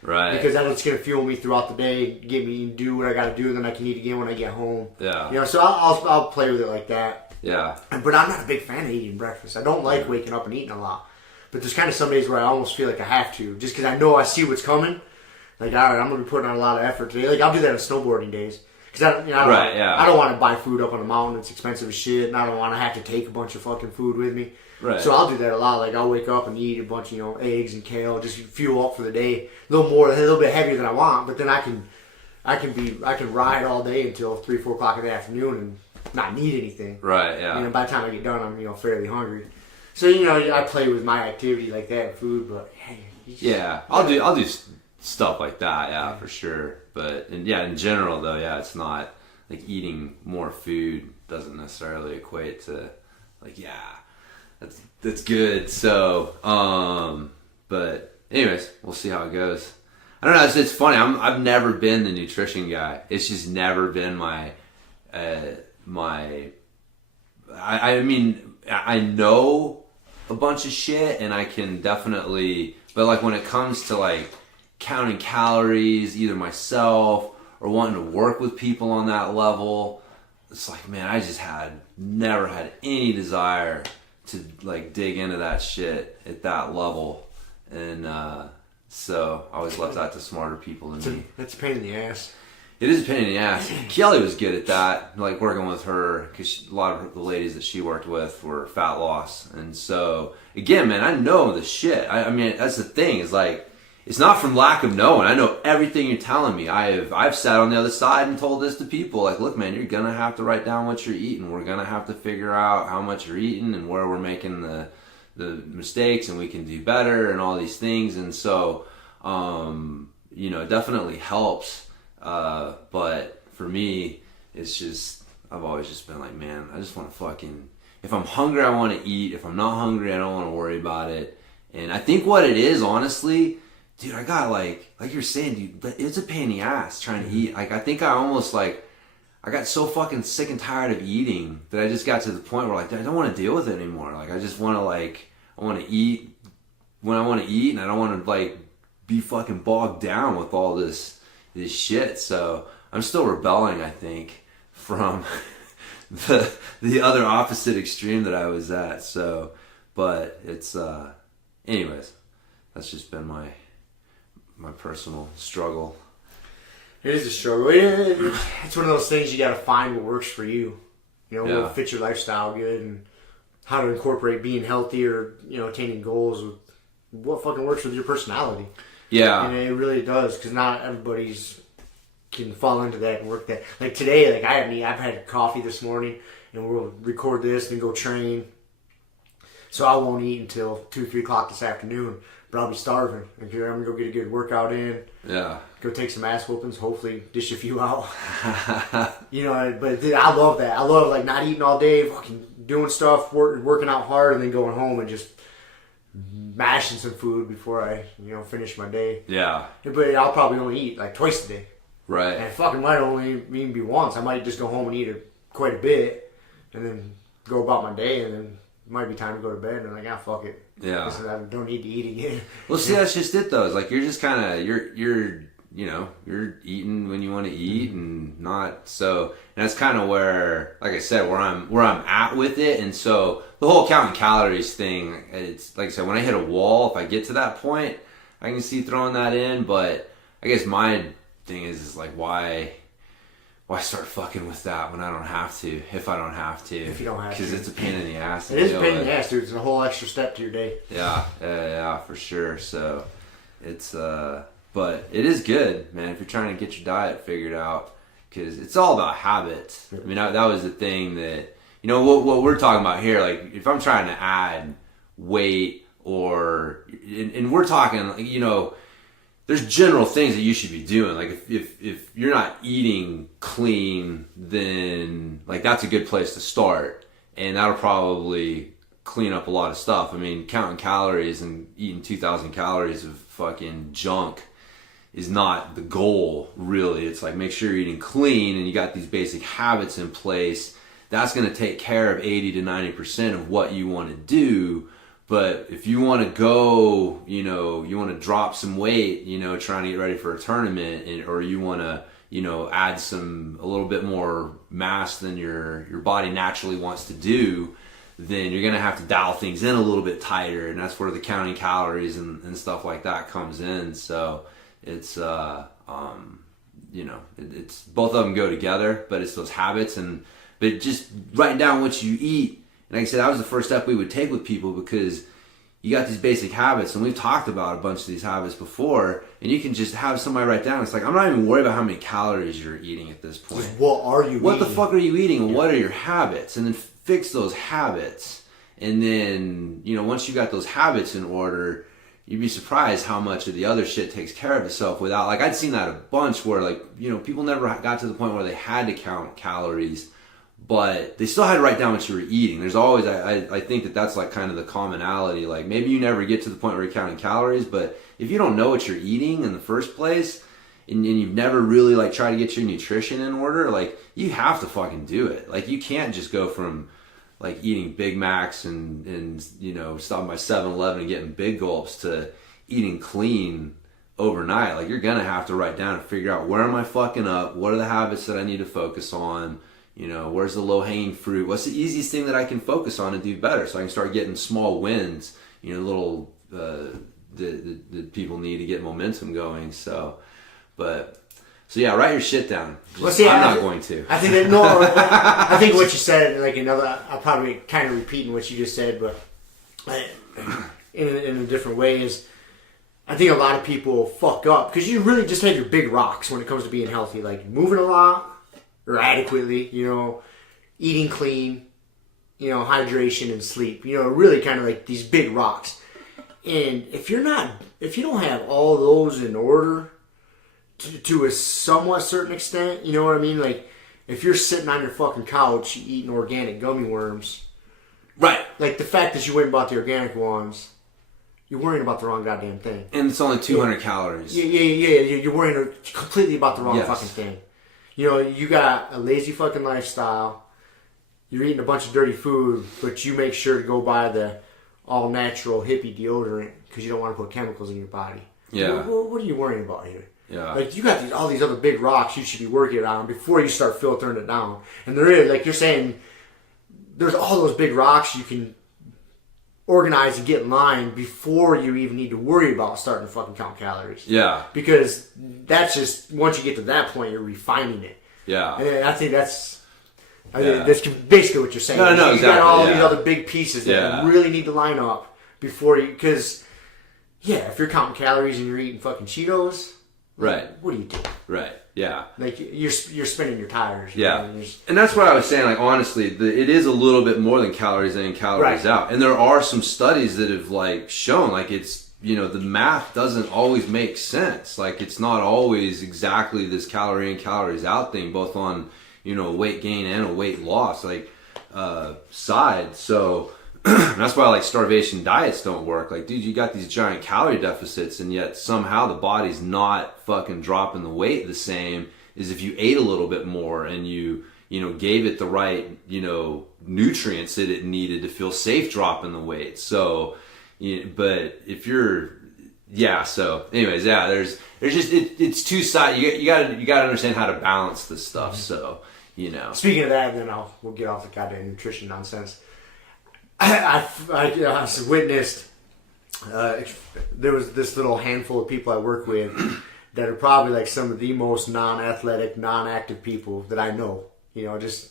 Right. Because that's going to fuel me throughout the day, get me do what I got to do, and then I can eat again when I get home. Yeah. You know, so I'll play with it like that. Yeah. But I'm not a big fan of eating breakfast. I don't like waking up and eating a lot. But there's kind of some days where I almost feel like I have to, just because I know I see what's coming. Like, all right, I'm going to be putting on a lot of effort today. Like, I'll do that on snowboarding days. Because I don't want to buy food up on a mountain. It's expensive as shit, and I don't want to have to take a bunch of fucking food with me. Right. So I'll do that a lot. Like, I'll wake up and eat a bunch of, eggs and kale, just fuel up for the day. A little bit heavier than I want, but then I can ride all day until 3, 4 o'clock in the afternoon and not need anything. Right, yeah. By the time I get done, I'm, fairly hungry. So, I play with my activity like that, food, but hey. Yeah, I'll do stuff like that, yeah, for sure. But in general though, yeah, it's not like eating more food doesn't necessarily equate to like, yeah, that's good. So, but anyways, we'll see how it goes. I don't know. It's funny. I've never been the nutrition guy. It's just never been my. I mean, I know a bunch of shit, and I can definitely. But like when it comes to like counting calories, either myself or wanting to work with people on that level, it's like, man, I just never had any desire to like dig into that shit at that level, and so I always left that to smarter people than me. It's a pain in the ass. It is a pain in the ass. Kelly was good at that, like working with her, because a lot of the ladies that she worked with were fat loss, and so again, man, I know the shit. I mean, that's the thing, is like, it's not from lack of knowing. I know everything you're telling me. I've sat on the other side and told this to people. Like, look, man, you're gonna have to write down what you're eating. We're gonna have to figure out how much you're eating and where we're making the mistakes, and we can do better and all these things. And so, it definitely helps. But for me, it's just, I've always just been like, man, I just want to fucking, if I'm hungry, I want to eat. If I'm not hungry, I don't want to worry about it. And I think what it is, honestly, dude, I got like you're saying, dude, but it's a pain in the ass trying to eat. Like, I think I almost I got so fucking sick and tired of eating that I just got to the point where like, I don't want to deal with it anymore. Like, I just want to I want to eat when I want to eat, and I don't want to be fucking bogged down with all this shit. So I'm still rebelling, I think, from the other opposite extreme that I was at. So, but it's anyways, that's just been my personal struggle. It is a struggle. It's one of those things you got to find what works for you. What fits your lifestyle good, and how to incorporate being healthy or attaining goals with what fucking works with your personality. Yeah, and it really does, because not everybody's can fall into that and work that. Like today, I've had coffee this morning, and we'll record this and go train. So I won't eat until 2, 3 o'clock this afternoon. But I'll be starving. I'm going to go get a good workout in. Yeah. Go take some ass whoopings. Hopefully dish a few out. But dude, I love that. I love not eating all day, fucking doing stuff, working out hard, and then going home and just mashing some food before I, finish my day. Yeah. But I'll probably only eat twice a day. Right. And it fucking might only even be once. I might just go home and eat quite a bit, and then go about my day, and then it might be time to go to bed, and I'm like, fuck it. Yeah. I don't need to eat again. Well, see, that's just it, though. It's like, you're just kind of, you're eating when you want to eat, and not so. And that's kind of where, like I said, where I'm at with it. And so the whole counting calories thing, it's like I said, when I hit a wall, if I get to that point, I can see throwing that in. But I guess my thing is like, why start fucking with that when I don't have to? If I don't have to, if you don't have to, because it's a pain in the ass. It is a pain in the ass, dude. It's a whole extra step to your day. Yeah, for sure. So it's but it is good, man, if you're trying to get your diet figured out, because it's all about habits. I mean, that was the thing that, what we're talking about here. Like, if I'm trying to add weight, and we're talking, there's general things that you should be doing. Like, if you're not eating clean, then that's a good place to start, and that'll probably clean up a lot of stuff. I mean, counting calories and eating 2,000 calories of fucking junk is not the goal, really. It's like, make sure you're eating clean and you got these basic habits in place. That's going to take care of 80 to 90% of what you want to do. But if you want to go, you want to drop some weight, trying to get ready for a tournament, or you want to, add a little bit more mass than your body naturally wants to do, then you're going to have to dial things in a little bit tighter. And that's where the counting calories and stuff like that comes in. So it's, it's both of them go together, but it's those habits but just writing down what you eat. And like I said, that was the first step we would take with people, because you got these basic habits, and we've talked about a bunch of these habits before, and you can just have somebody write down. It's like, I'm not even worried about how many calories you're eating at this point. What are you eating? What the fuck are you eating, and what are your habits? And then fix those habits. And then, once you got those habits in order, you'd be surprised how much of the other shit takes care of itself without, like, I'd seen that a bunch where, people never got to the point where they had to count calories, but they still had to write down what you were eating. There's always, I think that's like kind of the commonality. Like, maybe you never get to the point where you're counting calories, but if you don't know what you're eating in the first place, and you've never really like tried to get your nutrition in order, like, you have to fucking do it. Like, you can't just go from like eating Big Macs and stopping by 7-Eleven and getting big gulps to eating clean overnight. Like, you're gonna have to write down and figure out, where am I fucking up? What are the habits that I need to focus on? Where's the low-hanging fruit? What's the easiest thing that I can focus on and do better, so I can start getting small wins, little that people need to get momentum going. So yeah, write your shit down. I'm not going to. I think that, no, I think what you said, like I'll probably kind of repeating what you just said, but in a different way, is I think a lot of people fuck up because you really just have your big rocks when it comes to being healthy, like moving a lot or adequately, eating clean, hydration and sleep, really kind of like these big rocks. And if you don't have all those in order to a somewhat certain extent, you know what I mean? Like, if you're sitting on your fucking couch eating organic gummy worms, right? Like, the fact that you went and bought the organic ones, you're worrying about the wrong goddamn thing. And it's only 200 calories. Yeah. You're worrying completely about the wrong fucking thing. You got a lazy fucking lifestyle. You're eating a bunch of dirty food, but you make sure to go buy the all-natural hippie deodorant because you don't want to put chemicals in your body. Yeah. What are you worrying about here? Yeah. Like, you got all these other big rocks you should be working on before you start filtering it down. And there is, like you're saying, there's all those big rocks you can organize and get in line before you even need to worry about starting to fucking count calories. Yeah. Because that's just, once you get to that point, you're refining it. Yeah. And I think that's basically what you're saying. No, you exactly. got all these other big pieces that really need to line up before you, because, if you're counting calories and you're eating fucking Cheetos, right. What do you do? Right. Yeah. Like, you're spinning your tires. Yeah. And that's what I was saying. Like, honestly, it is a little bit more than calories in, calories out. And there are some studies that have like shown, like, it's, the math doesn't always make sense. Like, it's not always exactly this calorie in, calories out thing, both on, a weight gain and a weight loss, like, side. So that's why, like, starvation diets don't work. Like, dude, you got these giant calorie deficits, and yet somehow the body's not fucking dropping the weight the same as if you ate a little bit more and you gave it the right, nutrients that it needed to feel safe dropping the weight. So, but if you're, so anyways, there's just, it's two sides. You gotta understand how to balance this stuff. So, Speaking of that, then we'll get off the goddamn nutrition nonsense. I witnessed, there was this little handful of people I work with that are probably like some of the most non-athletic, non-active people that I know. Just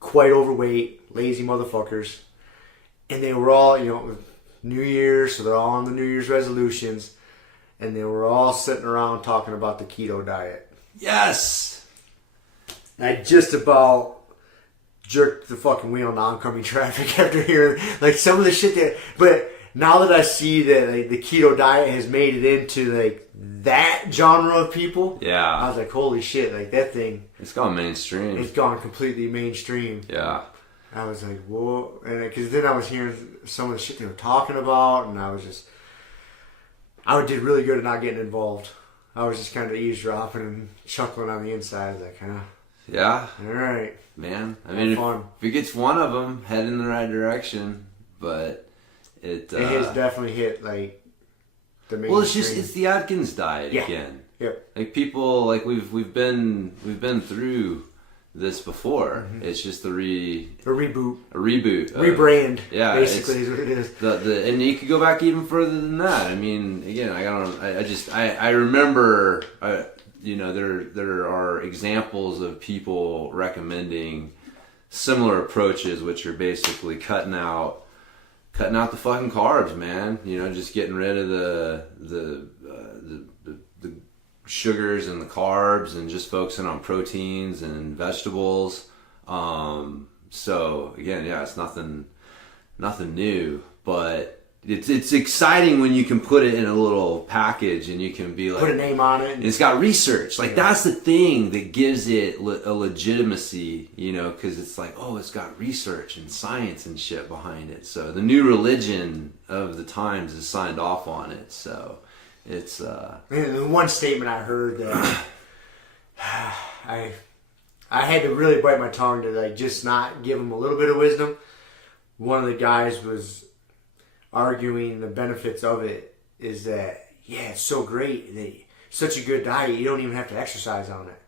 quite overweight, lazy motherfuckers. And they were all, New Year's, so they're all on the New Year's resolutions. And they were all sitting around talking about the keto diet. Yes! And I just about jerked the fucking wheel in oncoming traffic after hearing like some of the shit that. But now that I see that like, the keto diet has made it into like that genre of people, I was like, holy shit! Like that thing, it's gone mainstream. It's gone completely mainstream. Yeah, I was like, whoa, and because then I was hearing some of the shit they were talking about, and I did really good at not getting involved. I was just kind of eavesdropping and chuckling on the inside, like, huh? Yeah. All right. Man, I mean, if he gets one of them, head in the right direction, but it has definitely hit, like, the mainstream. Well, it's the Atkins diet again. Yep. Like, people, like, we've been through this before. Mm-hmm. It's just a reboot. Rebrand. Yeah. Basically is what it is. And you could go back even further than that. I mean, again, I remember, there are examples of people recommending similar approaches, which are basically cutting out the fucking carbs, man. Just getting rid of the sugars and the carbs and just focusing on proteins and vegetables. So again, yeah, it's nothing new, but it's exciting when you can put it in a little package and you can be like, put a name on it. And it's got research. Like, that's the thing that gives it a legitimacy, because it's like, oh, it's got research and science and shit behind it. So the new religion of the times is signed off on it. So it's And the one statement I heard that I had to really bite my tongue to, like, just not give him a little bit of wisdom. One of the guys was arguing the benefits of it is that, yeah, it's so great, such a good diet, you don't even have to exercise on it.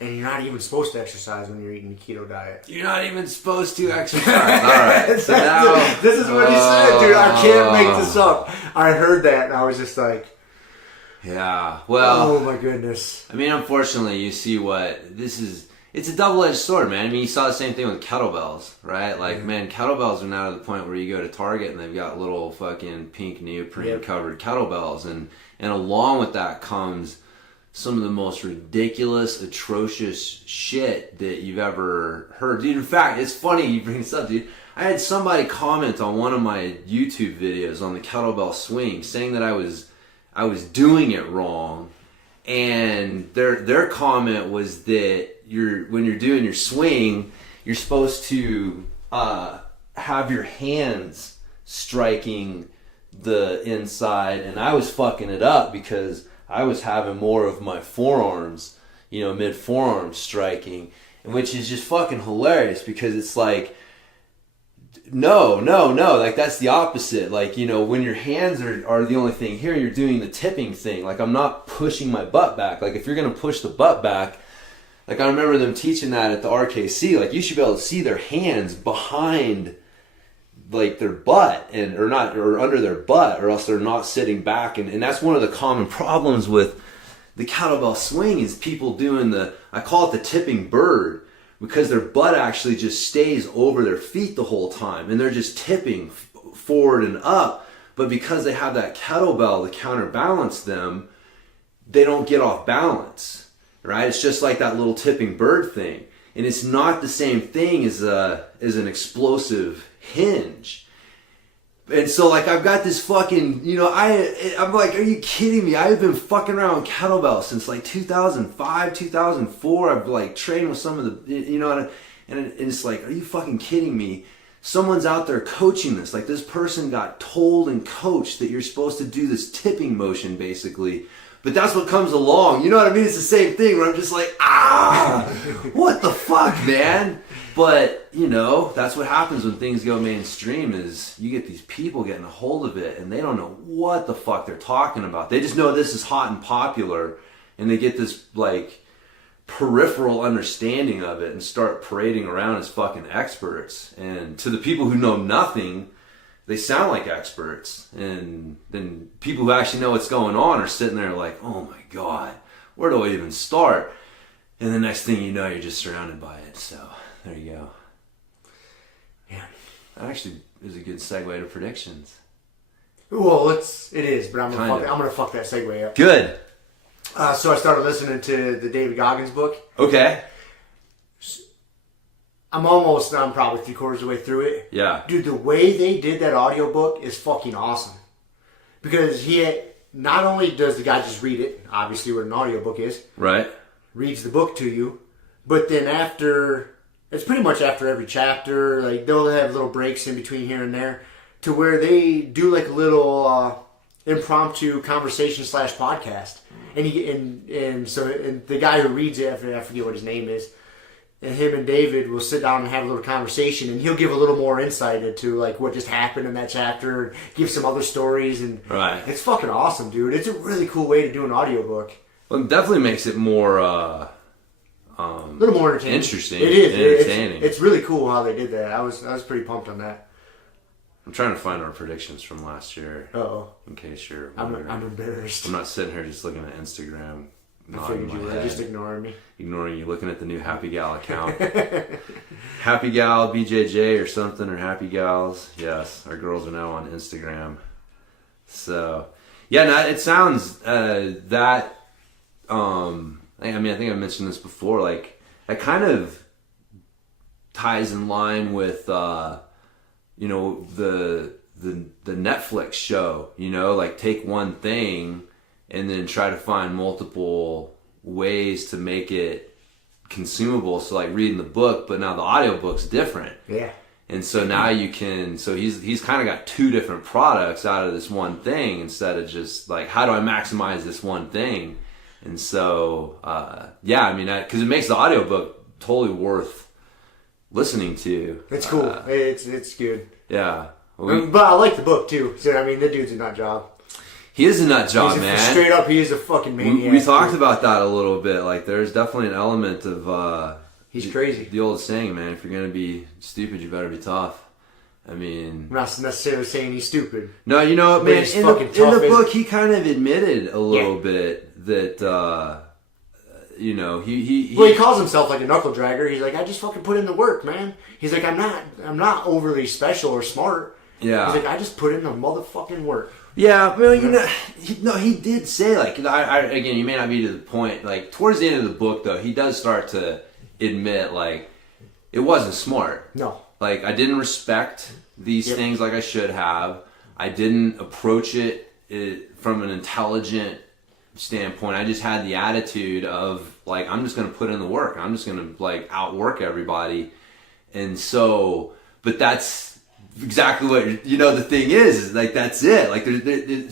And you're not even supposed to exercise when you're eating the keto diet. You're not even supposed to exercise. All right. So now, this is what he said, dude. I can't make this up. I heard that and I was just like, yeah, well, oh my goodness. I mean, unfortunately, you see what this is. It's a double-edged sword, man. I mean, you saw the same thing with kettlebells, right? Like, man, kettlebells are now to the point where you go to Target and they've got little fucking pink neoprene-covered kettlebells. And along with that comes some of the most ridiculous, atrocious shit that you've ever heard. Dude, in fact, it's funny you bring this up, dude. I had somebody comment on one of my YouTube videos on the kettlebell swing saying that I was doing it wrong. And their comment was that when you're doing your swing, you're supposed to have your hands striking the inside, and I was fucking it up because I was having more of my forearms, mid forearm striking, and which is just fucking hilarious because it's like, no, like that's the opposite. Like, when your hands are the only thing here, you're doing the tipping thing. Like, I'm not pushing my butt back. Like, if you're gonna push the butt back, like, I remember them teaching that at the RKC. Like, you should be able to see their hands behind, like, their butt or under their butt, or else they're not sitting back. And that's one of the common problems with the kettlebell swing is people doing I call it the tipping bird, because their butt actually just stays over their feet the whole time, and they're just tipping forward and up. But because they have that kettlebell to counterbalance them, they don't get off balance, right? It's just like that little tipping bird thing. And it's not the same thing as an explosive hinge. And so, like, I've got this fucking, I'm like, are you kidding me? I've been fucking around with kettlebells since like 2005, 2004. I've like trained with some of the, and it's like, are you fucking kidding me? Someone's out there coaching this. Like, this person got told and coached that you're supposed to do this tipping motion, basically. But that's what comes along. You know what I mean? It's the same thing where I'm just like, what the fuck, man? But, that's what happens when things go mainstream is you get these people getting a hold of it and they don't know what the fuck they're talking about. They just know this is hot and popular, and they get this, like, peripheral understanding of it and start parading around as fucking experts. And to the people who know nothing, they sound like experts. And then people who actually know what's going on are sitting there like, oh my God, where do I even start? And the next thing you know, you're just surrounded by it. So there you go. Yeah, that actually is a good segue to predictions. Well, it is, but I'm gonna fuck that segue up. Good. So I started listening to the David Goggins book. Okay. I'm probably 3/4 of the way through it. Yeah. Dude, the way they did that audiobook is fucking awesome. Because not only does the guy just read it, obviously what an audiobook is. Right. Reads the book to you. But then it's pretty much after every chapter, like they'll have little breaks in between here and there to where they do like a little impromptu conversation / podcast. And so the guy who reads it, I forget what his name is, and him and David will sit down and have a little conversation, and he'll give a little more insight into like what just happened in that chapter, and give some other stories, and it's fucking awesome, dude. It's a really cool way to do an audiobook. Well, it definitely makes it more a little more entertaining. Interesting. It is entertaining. It's really cool how they did that. I was pretty pumped on that. I'm trying to find our predictions from last year. Uh-oh. In case you're I'm embarrassed. I'm not sitting here just looking at Instagram. I figured you were just ignoring me. Ignoring you, looking at the new Happy Gal account. Happy Gal BJJ or something, or Happy Gals. Yes, our girls are now on Instagram. So, yeah, no, it sounds that. I mean, I think I mentioned this before. Like, that kind of ties in line with, you know, the Netflix show. You know, like take one thing and then try to find multiple ways to make it consumable. So like reading the book, but now the audiobook's different. Yeah. And so now you can, so he's kind of got two different products out of this one thing instead of just like, how do I maximize this one thing? And so, yeah, I mean, because it makes the audiobook totally worth listening to. It's cool. It's good. Yeah. But I like the book too. So, I mean, the dude's a nut job. He is a nut job, man. Straight up, he is a fucking maniac. We talked about that a little bit. Like, there's definitely an element of... he's crazy. The old saying, man, if you're going to be stupid, you better be tough. I mean... I'm not necessarily saying he's stupid. No, you know what, man? In the book, he kind of admitted a little bit that... you know, he calls himself like a knuckle dragger. He's like, I just fucking put in the work, man. He's like, I'm not overly special or smart. Yeah. He's like, I just put in the motherfucking work. Yeah, well, you know, he did say, like, again, you may not be to the point, like, towards the end of the book, though, he does start to admit, like, it wasn't smart. No. Like, I didn't respect these things like I should have. I didn't approach it from an intelligent standpoint. I just had the attitude of, like, I'm just going to put in the work. I'm just going to, like, outwork everybody. And so, but that's exactly what, you know, the thing is like, that's it. Like,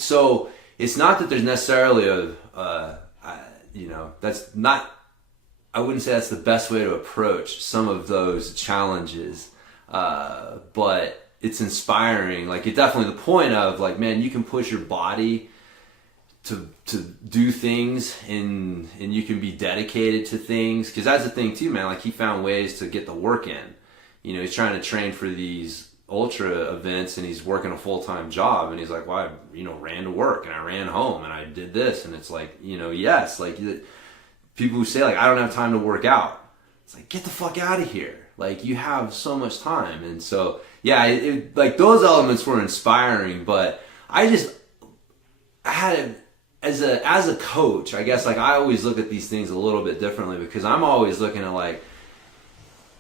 so it's not that there's necessarily you know, that's not, I wouldn't say that's the best way to approach some of those challenges. But it's inspiring. Like, it definitely the point of, like, man, you can push your body to do things and you can be dedicated to things. Because that's the thing too, man. Like, he found ways to get the work in. You know, he's trying to train for these ultra events and he's working a full-time job, and he's like, well, I, you know, ran to work and I ran home and I did this. And it's like, you know, yes, like, people who say, like, I don't have time to work out. It's like, get the fuck out of here. Like, you have so much time. And so, yeah, like, those elements were inspiring, but I had as a coach, I guess, like, I always look at these things a little bit differently, because I'm always looking at, like,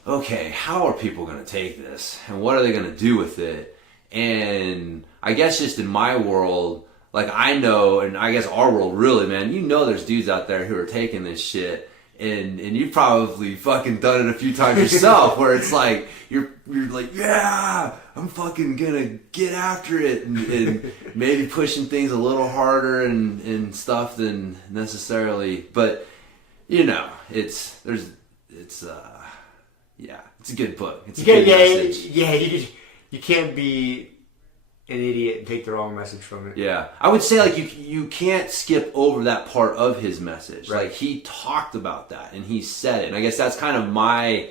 okay, how are people going to take this? And what are they going to do with it? And I guess just in my world, like, I know, and I guess our world really, man, you know there's dudes out there who are taking this shit, and you've probably fucking done it a few times yourself, where it's like, you're like, yeah, I'm fucking gonna get after it, and maybe pushing things a little harder and stuff than necessarily, but, you know, it's a good book. It's a good message. Yeah, you can't be an idiot and take the wrong message from it. Yeah. I would say, like, you can't skip over that part of his message. Right. Like, he talked about that and he said it. And I guess that's kind of my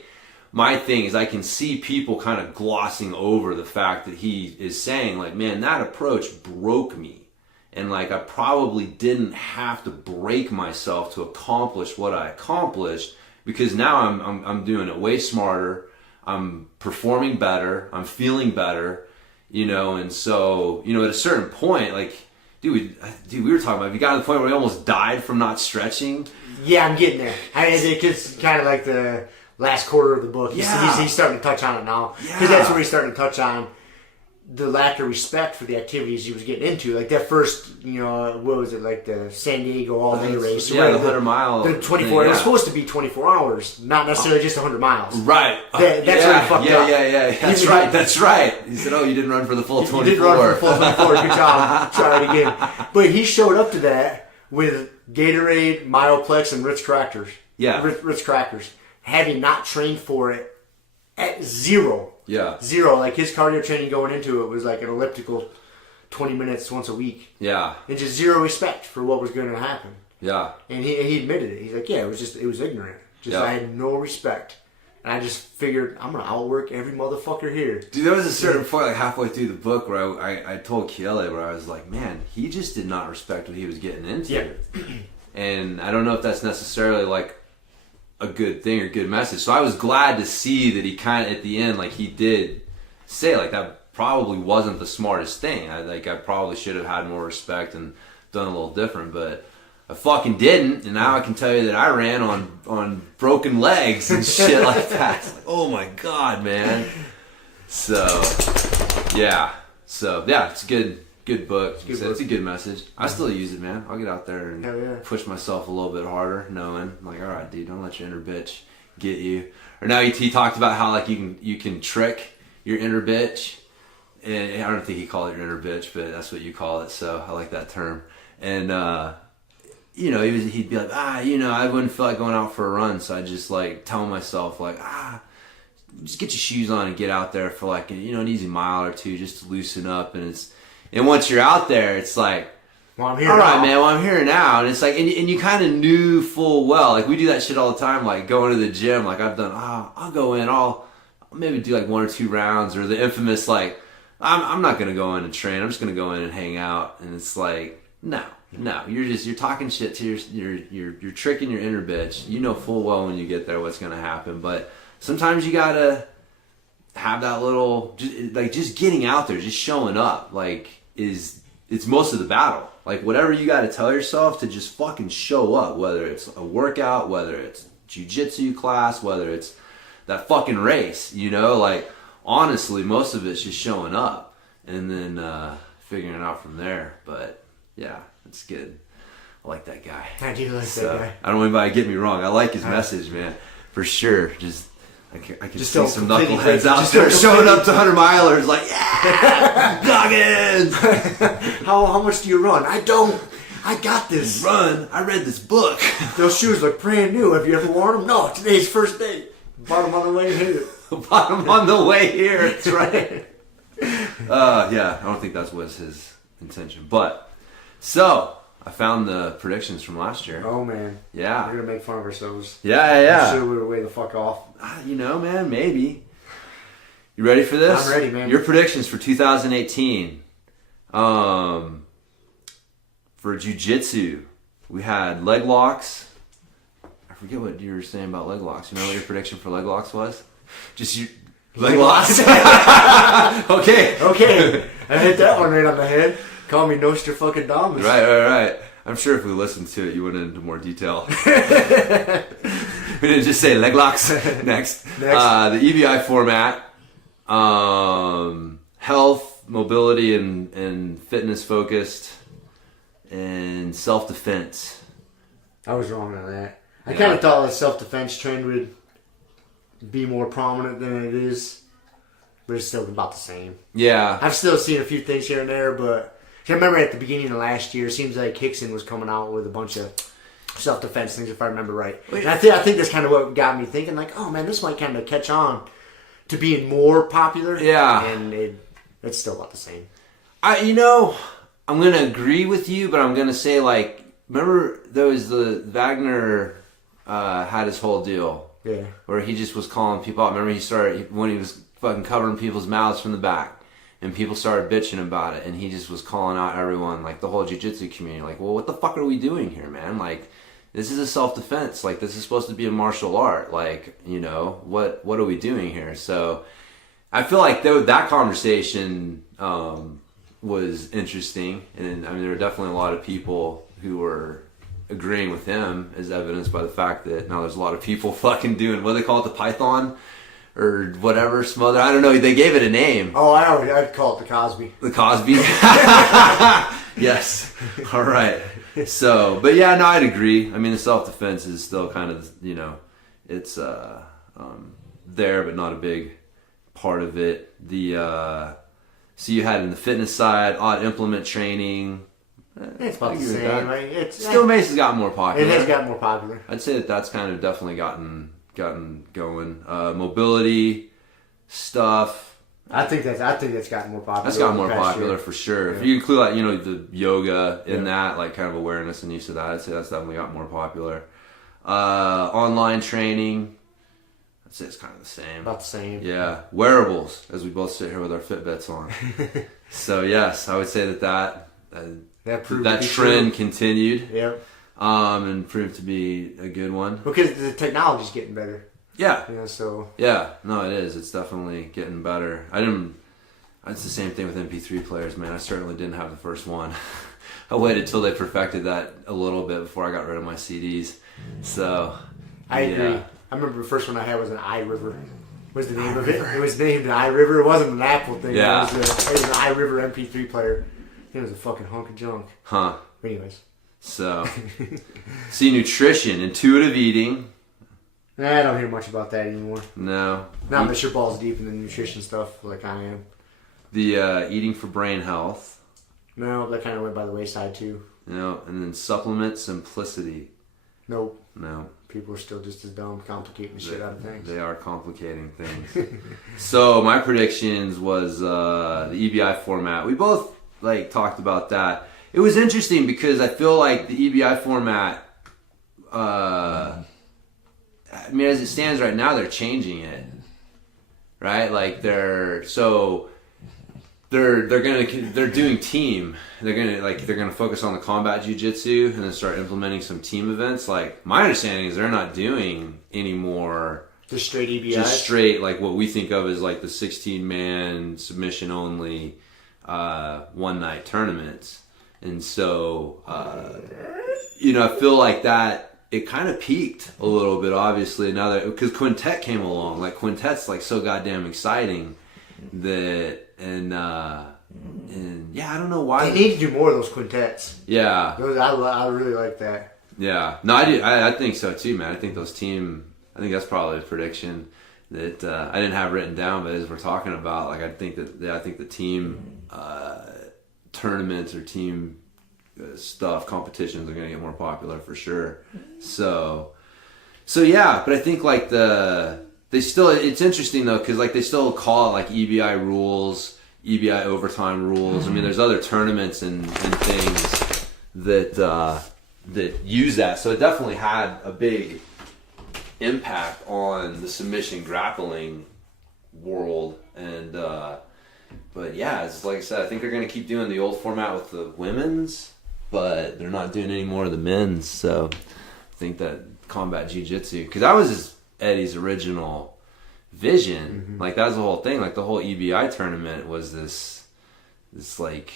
thing, is I can see people kind of glossing over the fact that he is saying, like, man, that approach broke me. And, like, I probably didn't have to break myself to accomplish what I accomplished, because now I'm doing it way smarter. I'm performing better. I'm feeling better, you know. And so, you know, at a certain point, like, dude, we were talking about, if you got to the point where we almost died from not stretching. Yeah, I'm getting there. It's kind of like the last quarter of the book. Yeah. He's starting to touch on it now, because Yeah. that's where he's starting to touch on the lack of respect for the activities he was getting into. Like that first, what was it, like the San Diego all-day race? Yeah, the 100-mile. The 24. It was supposed to be 24 hours, not necessarily just 100 miles. Right. That's where he fucked up. Yeah. That's right. He said, you didn't run for the full 24. You didn't run for the full 24. Good job. Try it again. But he showed up to that with Gatorade, Myoplex, and Ritz crackers. Yeah. Ritz crackers. Having not trained for it at zero. Yeah. Zero. Like his cardio training going into it was like an elliptical 20 minutes once a week. Yeah. And just zero respect for what was going to happen. Yeah. And he admitted it. He's like, it was ignorant. I had no respect. And I just figured, I'm going to outwork every motherfucker here. Dude, there was a certain point, like halfway through the book, where I told Kiele, where I was like, man, he just did not respect what he was getting into. Yeah. And I don't know if that's necessarily like a good thing or good message. So I was glad to see that he kind of, at the end, like he did say, like, that probably wasn't the smartest thing. I probably should have had more respect and done a little different, but I fucking didn't, and now I can tell you that I ran on broken legs and shit like that. It's like, oh my god, man. So yeah, it's a good book. It's a good message. I still use it, man. I'll get out there and push myself a little bit harder, knowing like, all right, dude, don't let your inner bitch get you. Or now he talked about how like you can trick your inner bitch, and I don't think he called it your inner bitch, but that's what you call it. So I like that term. And he'd be like, I wouldn't feel like going out for a run, so I just like tell myself like, just get your shoes on and get out there for like an easy mile or two just to loosen up. And once you're out there, it's like, well, I'm here all now. right, man, well, I'm here now. And it's like, and you kind of knew full well, like we do that shit all the time, like going to the gym, like I've done, I'll go in, I'll maybe do like 1 or 2 rounds, or the infamous like, I'm not going to go in and train, I'm just going to go in and hang out. And it's like, no, you're talking shit to you're tricking your inner bitch. You know full well when you get there what's going to happen, but sometimes you got to have that little, just getting out there, just showing up, like it's most of the battle. Like whatever you got to tell yourself to just fucking show up, whether it's a workout, whether it's jiu-jitsu class, whether it's that fucking race, like honestly, most of it's just showing up and then figuring it out from there. But yeah, it's good. I like that guy. I do like that guy. I don't want anybody to get me wrong. I like his message, man, for sure. I can just see some knuckleheads out there showing up to 100-milers like, yeah, Goggins! How much do you run? I don't. I got this. Run. I read this book. Those shoes look brand new. Have you ever worn them? No, today's first day. Bought them on the way here. Bought them on the way here. That's right. Yeah, I don't think that was his intention. But, so, I found the predictions from last year. Oh, man. Yeah. We're going to make fun of ourselves. Yeah. I'm sure we were way the fuck off. Man, maybe. You ready for this? I'm ready, man. Your predictions for 2018. For jiu-jitsu, we had leg locks. I forget what you were saying about leg locks. You know what your prediction for leg locks was? Just you... Leg locks? Okay. I hit that one right on the head. Call me Nostradamus. Right. I'm sure if we listened to it, you went into more detail. We didn't just say leg locks. Next. The EBI format. Health, mobility, and fitness focused. And self-defense. I was wrong on that. I kind of thought the self-defense trend would be more prominent than it is. But it's still about the same. Yeah. I've still seen a few things here and there, but I remember at the beginning of last year, it seems like Hickson was coming out with a bunch of self-defense things, if I remember right. And I think that's kind of what got me thinking, like, oh man, this might kind of catch on to being more popular. Yeah. And it's still about the same. I'm going to agree with you, but I'm going to say, like, remember there was the Wagner had his whole deal. Yeah. Where he just was calling people out. Remember when he was fucking covering people's mouths from the back. And people started bitching about it, and he just was calling out everyone, like the whole jiu-jitsu community, like, well, what the fuck are we doing here, man? Like, this is a self-defense. Like, this is supposed to be a martial art. Like, what are we doing here? So, I feel like that conversation was interesting, and I mean, there were definitely a lot of people who were agreeing with him, as evidenced by the fact that now there's a lot of people fucking doing, what do they call it, the Python? or whatever, smother. I don't know. They gave it a name. Oh, I'd call it the Cosby. The Cosby. Yes. All right. So, but yeah, no, I'd agree. I mean, the self-defense is still kind of, it's there, but not a big part of it. So you had in the fitness side, odd implement training. It's about the same. Right? Steel mace has gotten more popular. It has gotten more popular. I'd say that's kind of definitely gotten going. Mobility stuff. I think that's gotten more popular. That's gotten more popular year. For sure. Yeah. If you include like the yoga in that, like kind of awareness and use of that, I'd say that's definitely gotten more popular. Online training. I'd say it's kind of the same. About the same. Yeah. Wearables, as we both sit here with our Fitbits on. So yes, I would say that trend continued. Yep. And proved to be a good one. Because the technology's getting better. Yeah. So. Yeah. No, it is. It's definitely getting better. It's the same thing with MP3 players, man. I certainly didn't have the first one. I waited till they perfected that a little bit before I got rid of my CDs. So. I agree. I remember the first one I had was an iRiver. Was the name of it? It was named an iRiver. It wasn't an Apple thing. Yeah. It was an iRiver MP3 player. It was a fucking hunk of junk. Huh. But anyways. So. See, nutrition, intuitive eating. I don't hear much about that anymore. No. Not unless your balls deep in the nutrition stuff like I am. The eating for brain health. No, that kind of went by the wayside too. No, and then supplement simplicity. Nope. No. People are still just as dumb, complicating the shit out of things. They are complicating things. So my predictions was the EBI format. We both talked about that. It was interesting because I feel like the EBI format, I mean, as it stands right now, they're changing it, right? Like they're doing team. They're gonna focus on the combat jiu-jitsu and then start implementing some team events. Like my understanding is they're not doing any more just straight EBI. Just straight like what we think of as like the 16-man submission only one night tournaments. And so I feel like that it kind of peaked a little bit, obviously, now that because Quintet came along. Like Quintet's like so goddamn exciting that and yeah, I don't know why they need to do more of those quintets. Yeah, I really like that. Yeah, no, I do. I think so too, man. I think that's probably a prediction that I didn't have written down, but as we're talking about, like I think the team tournaments or team stuff competitions are going to get more popular for sure. So yeah, but I think like it's interesting though, because like they still call it like EBI rules, EBI overtime rules. I mean, there's other tournaments and things that use that. So it definitely had a big impact on the submission grappling world. And but yeah, it's like I said, I think they're going to keep doing the old format with the women's, but they're not doing any more of the men's. So I think that combat jiu-jitsu, because that was Eddie's original vision. Mm-hmm. Like that was the whole thing. Like the whole EBI tournament was this like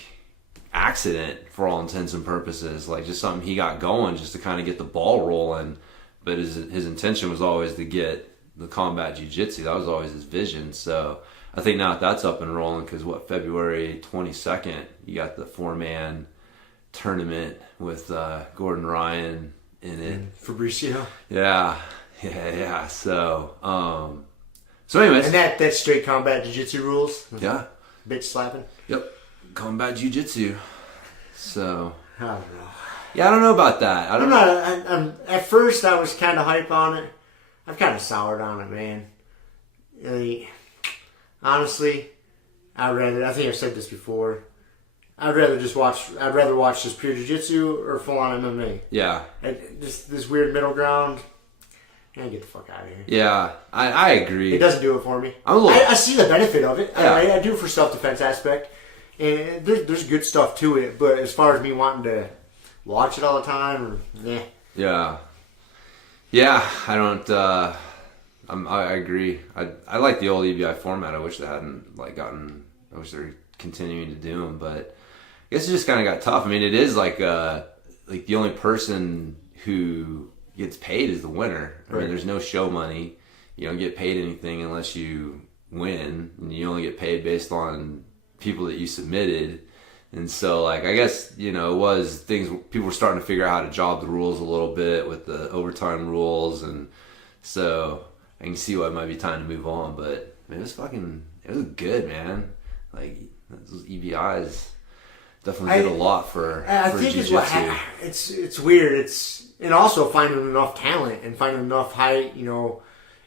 accident for all intents and purposes. Like just something he got going just to kind of get the ball rolling. But his intention was always to get the combat jiu-jitsu. That was always his vision. So I think now that's up and rolling because February 22nd, you got the 4-man tournament with Gordon Ryan in it. Fabricio. Yeah. So anyways. And that's straight combat jiu-jitsu rules? Yeah. Bitch slapping? Yep. Combat jiu-jitsu. So. I don't know. Yeah, I don't know about that. I'm at first I was kind of hype on it. I've kind of soured on it, man. Honestly, I think I've said this before. I'd rather watch just pure jiu-jitsu or full-on MMA. Yeah. This weird middle ground. Get the fuck out of here. Yeah, I agree. It doesn't do it for me. I see the benefit of it. Yeah. I do for self-defense aspect. And there's good stuff to it. But as far as me wanting to watch it all the time, Yeah. Yeah, I don't... I agree. I like the old EBI format. I wish they hadn't gotten... I wish they're continuing to do them, but I guess it just kind of got tough. I mean, it is like the only person who gets paid is the winner. I mean, there's no show money. you don't get paid anything unless you win, and you only get paid based on people that you submitted. And so, like, I guess, you know, it was things, people were starting to figure out how to job the rules a little bit with the overtime rules. And so I can see why it might be time to move on. But man, it was good, man. Like, those EBIs definitely did a lot for think jiu-jitsu. It's weird. And also finding enough talent and finding enough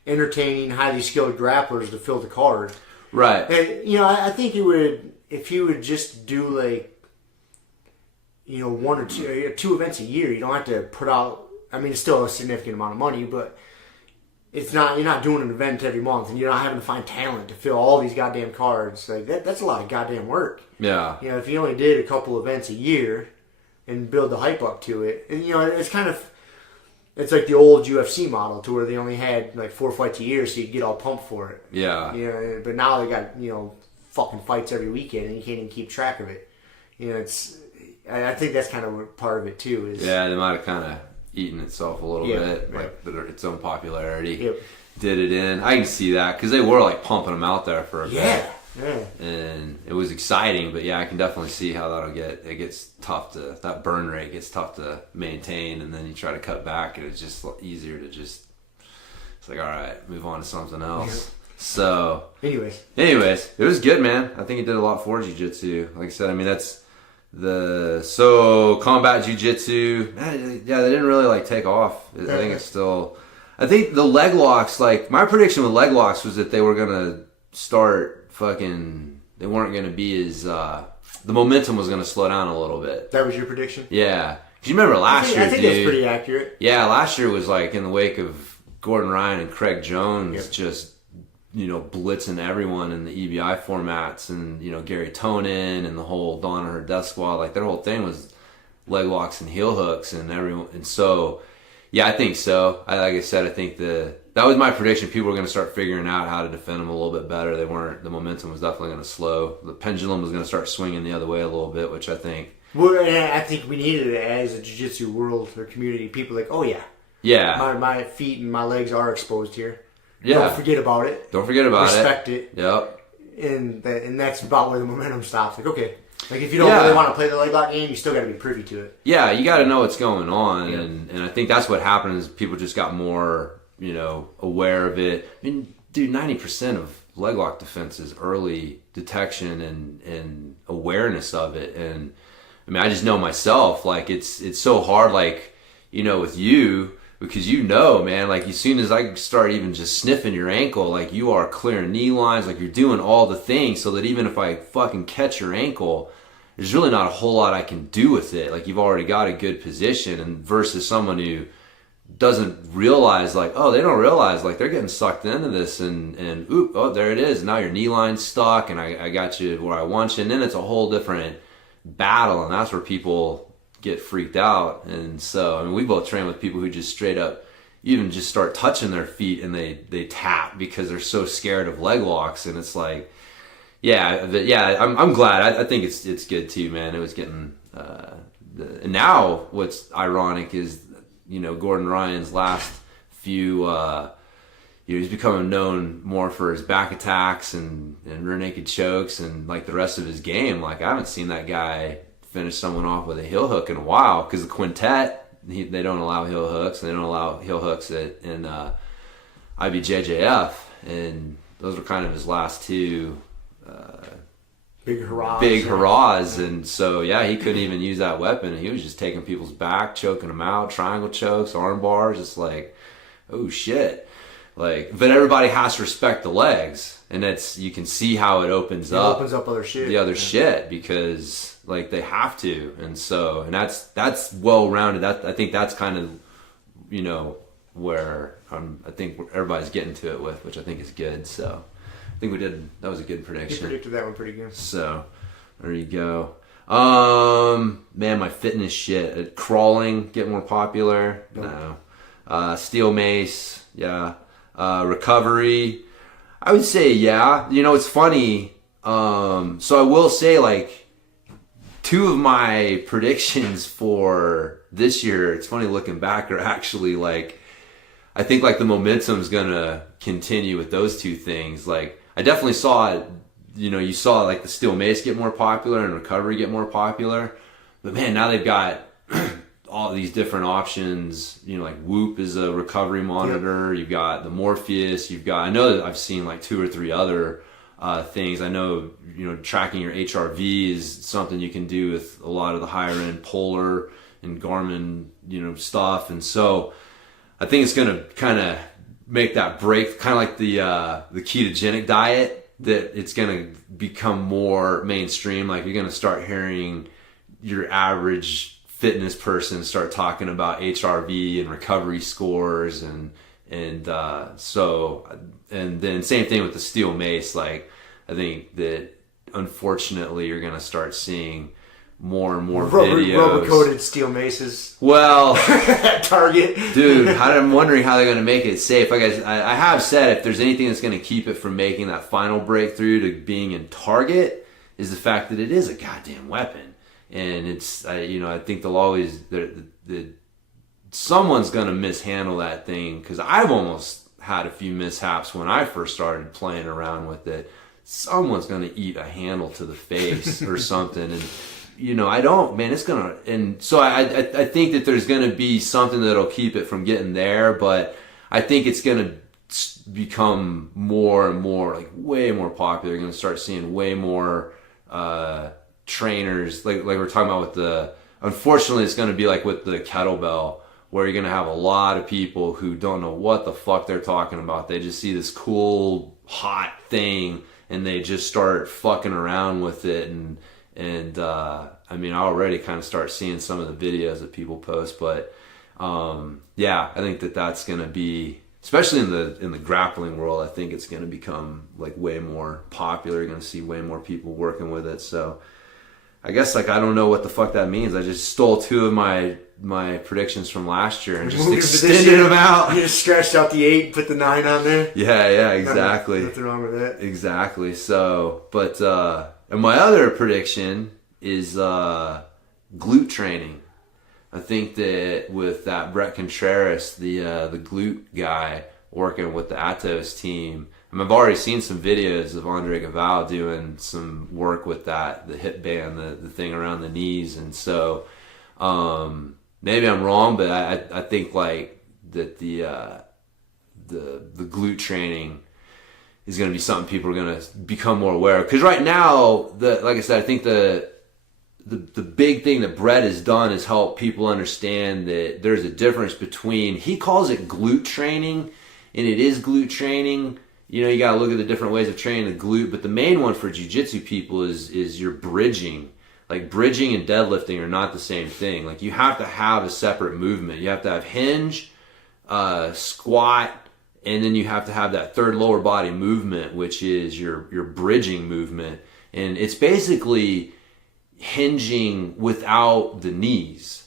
entertaining, highly skilled grapplers to fill the card. Right. And, you know, I think if you would just do like, you know, one or two events a year, you don't have to put out, I mean, it's still a significant amount of money, but you're not doing an event every month, and you're not having to find talent to fill all these goddamn cards. Like, that's a lot of goddamn work. Yeah. You know, if you only did a couple events a year and build the hype up to it, and, you know, it's like the old UFC model to where they only had like 4 fights a year, so you get all pumped for it. Yeah. You know, but now they got, you know, fucking fights every weekend, and you can't even keep track of it. You know, I think that's kind of part of it too. Yeah, they might have kind of eaten itself a little bit, right. like its own popularity Yep. did it in. I can see that because they were like pumping them out there for a bit. Yeah. And it was exciting, but yeah, I can definitely see how it gets tough that burn rate gets tough to maintain, and then you try to cut back and it's just easier to it's like, all right, move on to something else. Yeah. So anyways, it was good, man. I think it did a lot for jiu-jitsu. Like I said, I mean, that's combat jiu-jitsu, man, yeah, they didn't really like take off. I think the leg locks, like my prediction with leg locks was that they were gonna start they weren't gonna be as the momentum was gonna slow down a little bit. That was your prediction? Yeah, because you remember last year, I think that's pretty accurate. Yeah, last year was like in the wake of Gordon Ryan and Craig Jones, just, you know, blitzing everyone in the EBI formats, and, you know, Gary Tonin and the whole Dawn and her Death Squad, like their whole thing was leg locks and heel hooks and everyone. And so, yeah, I think so. Like I said, I think that was my prediction. People were going to start figuring out how to defend them a little bit better. The momentum was definitely going to slow. The pendulum was going to start swinging the other way a little bit, which I think. Well, I think we needed it as a jiu-jitsu world or community. People like, oh yeah, my feet and my legs are exposed here. Yeah. Don't forget about it. Respect it. Yep. And that's about where the momentum stops. Like, okay. Like, if you don't really want to play the leg lock game, you still got to be privy to it. Yeah, you got to know what's going on. Yeah. And I think that's what happened is people just got more, you know, aware of it. I mean, dude, 90% of leg lock defense is early detection and awareness of it. And, I mean, I just know myself, like, it's so hard, like, you know, with you, because you know, man, like as soon as I start even just sniffing your ankle, like you are clearing knee lines, like you're doing all the things so that even if I fucking catch your ankle, there's really not a whole lot I can do with it. Like you've already got a good position, and versus someone who doesn't realize, like, oh, they don't realize, like they're getting sucked into this and oop, oh, there it is. Now your knee line's stuck and I got you where I want you. And then it's a whole different battle, and that's where people get freaked out. And so, I mean, we both train with people who just straight up even just start touching their feet and they tap because they're so scared of leg locks. And it's like, I'm glad. I think it's good too, man. It was getting and now what's ironic is, you know, Gordon Ryan's last few he's becoming known more for his back attacks and rear naked chokes, and like the rest of his game, like I haven't seen that guy finish someone off with a heel hook in a while, because the quintet, they don't allow heel hooks, and they don't allow heel hooks in IBJJF, and those were kind of his last two big hurrahs. And so, yeah, he couldn't even use that weapon, and he was just taking people's back, choking them out, triangle chokes, arm bars, just like, oh shit. Like, but everybody has to respect the legs, and you can see how it opens up other shit. The other shit, because like they have to. And so, and that's well rounded. I think that's kind of, you know, where I think everybody's getting to it with, which I think is good. So I think that was a good prediction. You predicted that one pretty good. So there you go. Man, my fitness shit, crawling, get more popular. Nope. No. Steel mace. Yeah. Recovery, I would say, yeah. You know, it's funny. So I will say, like, two of my predictions for this year, it's funny looking back, are actually like, I think like the momentum's gonna continue with those two things. Like I definitely saw it, you saw like the steel mace get more popular and recovery get more popular. But man, now they've got all these different options. Like Whoop is a recovery monitor. Yep. You've got the Morpheus. I know that I've seen like 2 or 3 other things. I know, tracking your HRV is something you can do with a lot of the higher end Polar and Garmin, stuff. And so I think it's going to kind of make that break, kind of like the ketogenic diet, that it's going to become more mainstream. Like you're going to start hearing your average fitness person start talking about HRV and recovery scores, and then same thing with the steel mace. Like I think that unfortunately you're going to start seeing more and more videos. Rubber-coated steel maces. Well, at Target. Dude, I'm wondering how they're going to make it safe. Like I have said, if there's anything that's going to keep it from making that final breakthrough to being in Target, is the fact that it is a goddamn weapon. And it's, I think they'll always, someone's going to mishandle that thing, because I've almost had a few mishaps when I first started playing around with it. Someone's going to eat a handle to the face or something. And, it's going to, and so I think that there's going to be something that'll keep it from getting there, but I think it's going to become more and more, like way more popular. You're going to start seeing way more trainers, like we're talking about with unfortunately it's going to be like with the kettlebell, where you're going to have a lot of people who don't know what the fuck they're talking about. They just see this cool, hot thing, and they just start fucking around with it. And I already kind of start seeing some of the videos that people post, but I think that's going to be, especially in the grappling world, I think it's going to become like way more popular. You're going to see way more people working with it. So I guess I don't know what the fuck that means. I just stole 2 of my predictions from last year and just extended them out. You just scratched out the 8, put the 9 on there. Yeah, exactly. Nothing wrong with that. Exactly. So, but and my other prediction is glute training. I think that with that Brett Contreras, the glute guy, working with the Atos team, I've already seen some videos of Andre Gaval doing some work with that, the hip band, the thing around the knees. And so maybe I'm wrong, but I think like that the glute training is going to be something people are going to become more aware of. Because right now, like I said, I think the big thing that Brett has done is help people understand that there's a difference between, he calls it glute training, and it is glute training. You got to look at the different ways of training the glute, but the main one for jiu-jitsu people is your bridging. Like bridging and deadlifting are not the same thing. Like you have to have a separate movement. You have to have hinge, squat, and then you have to have that third lower body movement, which is your bridging movement. And it's basically hinging without the knees,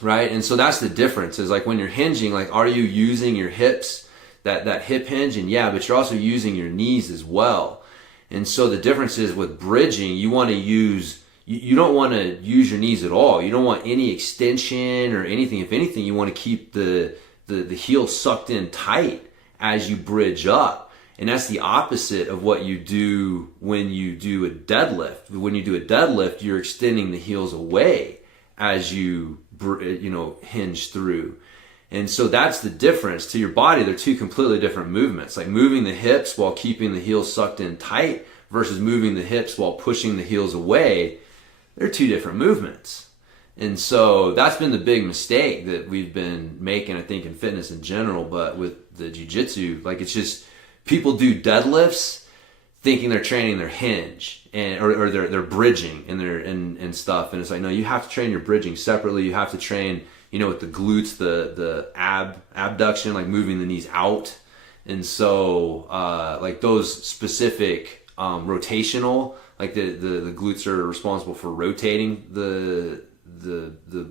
right? And so that's the difference, is like when you're hinging, like are you using your hips, that hip hinge? And yeah, but you're also using your knees as well. And so the difference is with bridging, you want to use, you don't want to use your knees at all. You don't want any extension or anything. If anything, you want to keep the heel sucked in tight as you bridge up. And that's the opposite of what you do when you do a deadlift. When you do a deadlift, you're extending the heels away as you hinge through. And so that's the difference. To your body, they're 2 completely different movements. Like moving the hips while keeping the heels sucked in tight versus moving the hips while pushing the heels away. They're 2 different movements. And so that's been the big mistake that we've been making, I think, in fitness in general. But with the jiu-jitsu, like it's just, people do deadlifts thinking they're training their hinge or they're bridging and stuff. And it's like, no, you have to train your bridging separately. You have to train, with the glutes, the abduction, like moving the knees out. And so, like those specific, rotational, like the glutes are responsible for rotating the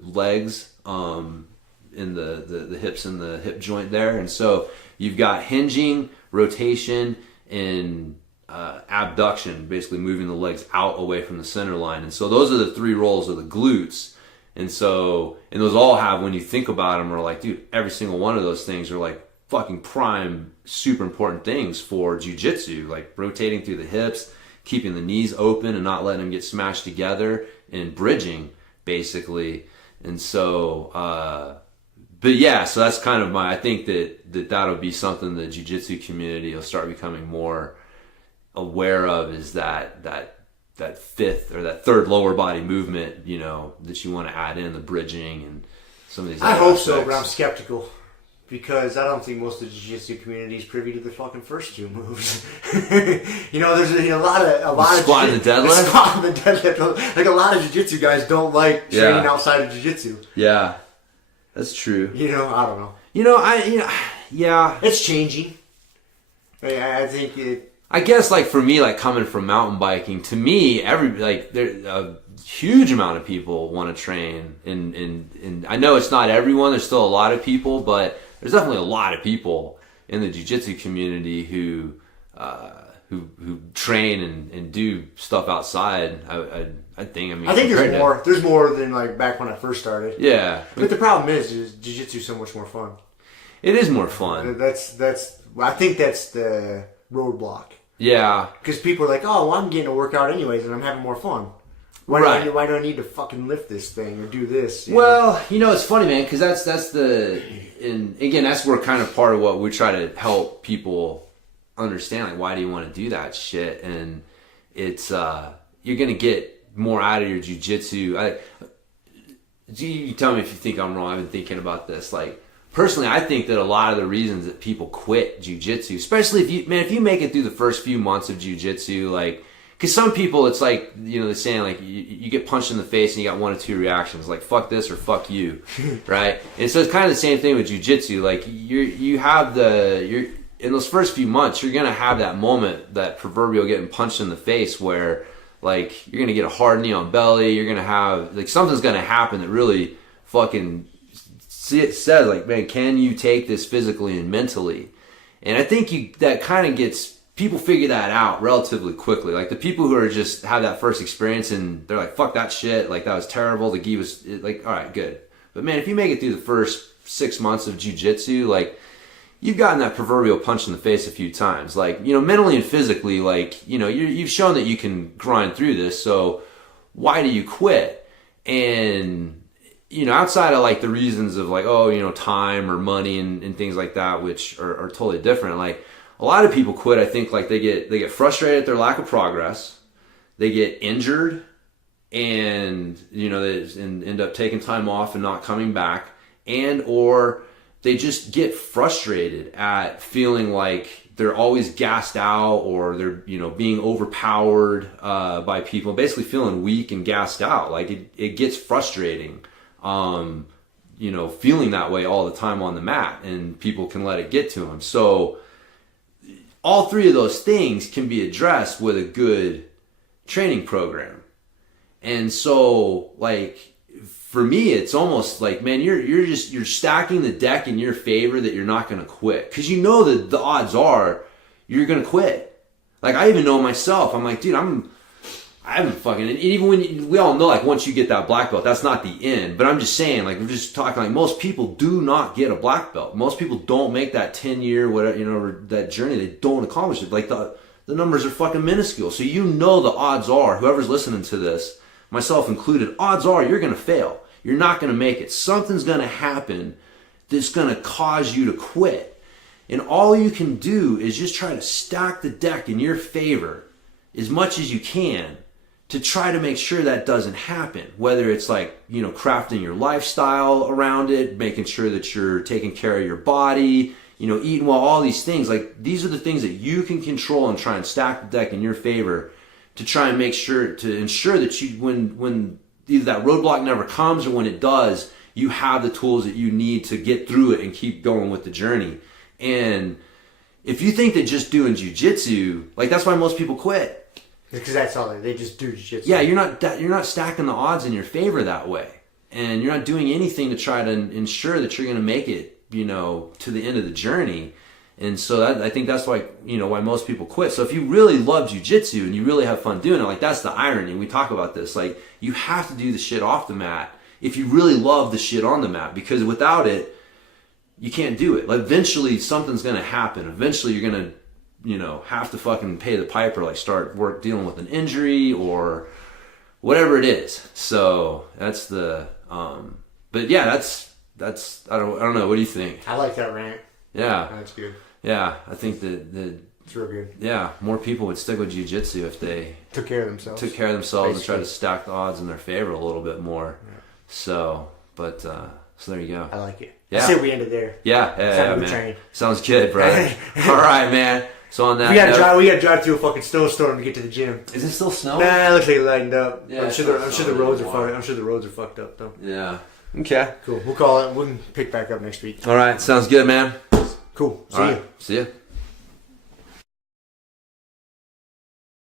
legs, in the hips and the hip joint there. And so you've got hinging, rotation, and abduction, basically moving the legs out away from the center line. And so those are the 3 roles of the glutes. And so, and those all have, when you think about them, are like, dude, every single one of those things are like fucking prime, super important things for jiu-jitsu, like rotating through the hips, keeping the knees open and not letting them get smashed together, and bridging, basically. And so, but yeah, so that's kind of I think that'll be something the jiu-jitsu community will start becoming more aware of, is that fifth or that third lower body movement, that you want to add in, the bridging and some of these I other hope aspects. so, but I'm skeptical. Because I don't think most of the jiu-jitsu community is privy to the fucking first two moves. There's a lot of squat and the deadlift. Squat and the deadlift. Like a lot of jiu-jitsu guys don't like training outside of jiu-jitsu. Yeah, that's true. I don't know. Yeah. It's changing. I think it. I guess, like, for me, like, coming from mountain biking, to me, there's a huge amount of people want to train, and I know it's not everyone. There's still a lot of people, but there's definitely a lot of people in the jiu-jitsu community who train and do stuff outside. I think there's more. There's more than like back when I first started. Yeah, but the problem is jiu-jitsu is so much more fun. It is more fun. I think that's the roadblock. Yeah, because people are like, oh, well, I'm getting a workout anyways, and I'm having more fun. Why do I need to fucking lift this thing or do this? Well, it's funny, man, because that's and again, that's where kind of part of what we try to help people understand, like, why do you want to do that shit? And it's you're gonna get more out of your jiu-jitsu. You tell me if you think I'm wrong. I've been thinking about this. Like, personally, I think that a lot of the reasons that people quit jiu-jitsu, especially if you make it through the first few months of jiu-jitsu, like, because some people, it's like, they're saying, like, you get punched in the face and you got one of two reactions, like, fuck this or fuck you, right? And so it's kind of the same thing with jiu-jitsu. Like, in those first few months, you're going to have that moment, that proverbial getting punched in the face, where, like, you're going to get a hard knee on belly, you're going to have, like, something's going to happen that really fucking says, like, man, can you take this physically and mentally? And I think that kind of gets... people figure that out relatively quickly. Like, the people who are just have that first experience and they're like, fuck that shit, like, that was terrible, the gi was like, all right, good. But man, if you make it through the first 6 months of jiu-jitsu, like, you've gotten that proverbial punch in the face a few times. Like, mentally and physically, like, you've shown that you can grind through this, so why do you quit? And, outside of, like, the reasons of, like, time or money and things like that, which are totally different, like, a lot of people quit, I think, like, they get frustrated at their lack of progress, they get injured, and they end up taking time off and not coming back, or they just get frustrated at feeling like they're always gassed out, or they're being overpowered by people, basically feeling weak and gassed out. Like, it gets frustrating, feeling that way all the time on the mat, and people can let it get to them. So all three of those things can be addressed with a good training program. And so, like, for me, it's almost like, man, you're stacking the deck in your favor that you're not going to quit, because that the odds are you're going to quit. Like, I even know myself. I'm like, dude, I haven't fucking, and even when we all know, like, once you get that black belt, that's not the end. But I'm just saying, like, we're just talking, like, most people do not get a black belt. Most people don't make that 10-year, whatever, that journey. They don't accomplish it. Like, the numbers are fucking minuscule. So the odds are, whoever's listening to this, myself included, odds are you're going to fail. You're not going to make it. Something's going to happen that's going to cause you to quit. And all you can do is just try to stack the deck in your favor as much as you can to try to make sure that doesn't happen. Whether it's like, crafting your lifestyle around it, making sure that you're taking care of your body, eating well, all these things. Like, these are the things that you can control and try and stack the deck in your favor to try and make sure, to ensure that you, when either that roadblock never comes, or when it does, you have the tools that you need to get through it and keep going with the journey. And if you think that just doing jiu-jitsu, like, that's why most people quit. Because that's all they just do jiu-jitsu. Yeah, you're not stacking the odds in your favor that way, and you're not doing anything to try to ensure that you're going to make it, to the end of the journey. And so I think that's why why most people quit. So if you really love jiu-jitsu and you really have fun doing it, like, that's the irony. We talk about this, like, you have to do the shit off the mat if you really love the shit on the mat, because without it, you can't do it. Like eventually something's going to happen. Eventually you're going to, you know, have to fucking pay the piper, like start dealing with an injury or whatever it is. So that's the, but yeah, that's, I don't know. What do you think? I like that rant. Yeah. That's good. Yeah. I think that it's real good. Yeah. More people would stick with jiu-jitsu if they took care of themselves basically. And try to stack the odds in their favor a little bit more. Yeah. So, but, so there you go. I like it. Yeah. I say we ended there. Yeah, man. Sounds good, bro. All right, man. So on that, we gotta drive through a fucking snowstorm to get to the gym. Is it still snowing? Nah, it looks like it lightened up. Yeah, I'm sure the roads are fucked up though. Yeah. Okay. Cool. We'll call it. We can pick back up next week. All right. Sounds good, man. Cool. See you. See ya.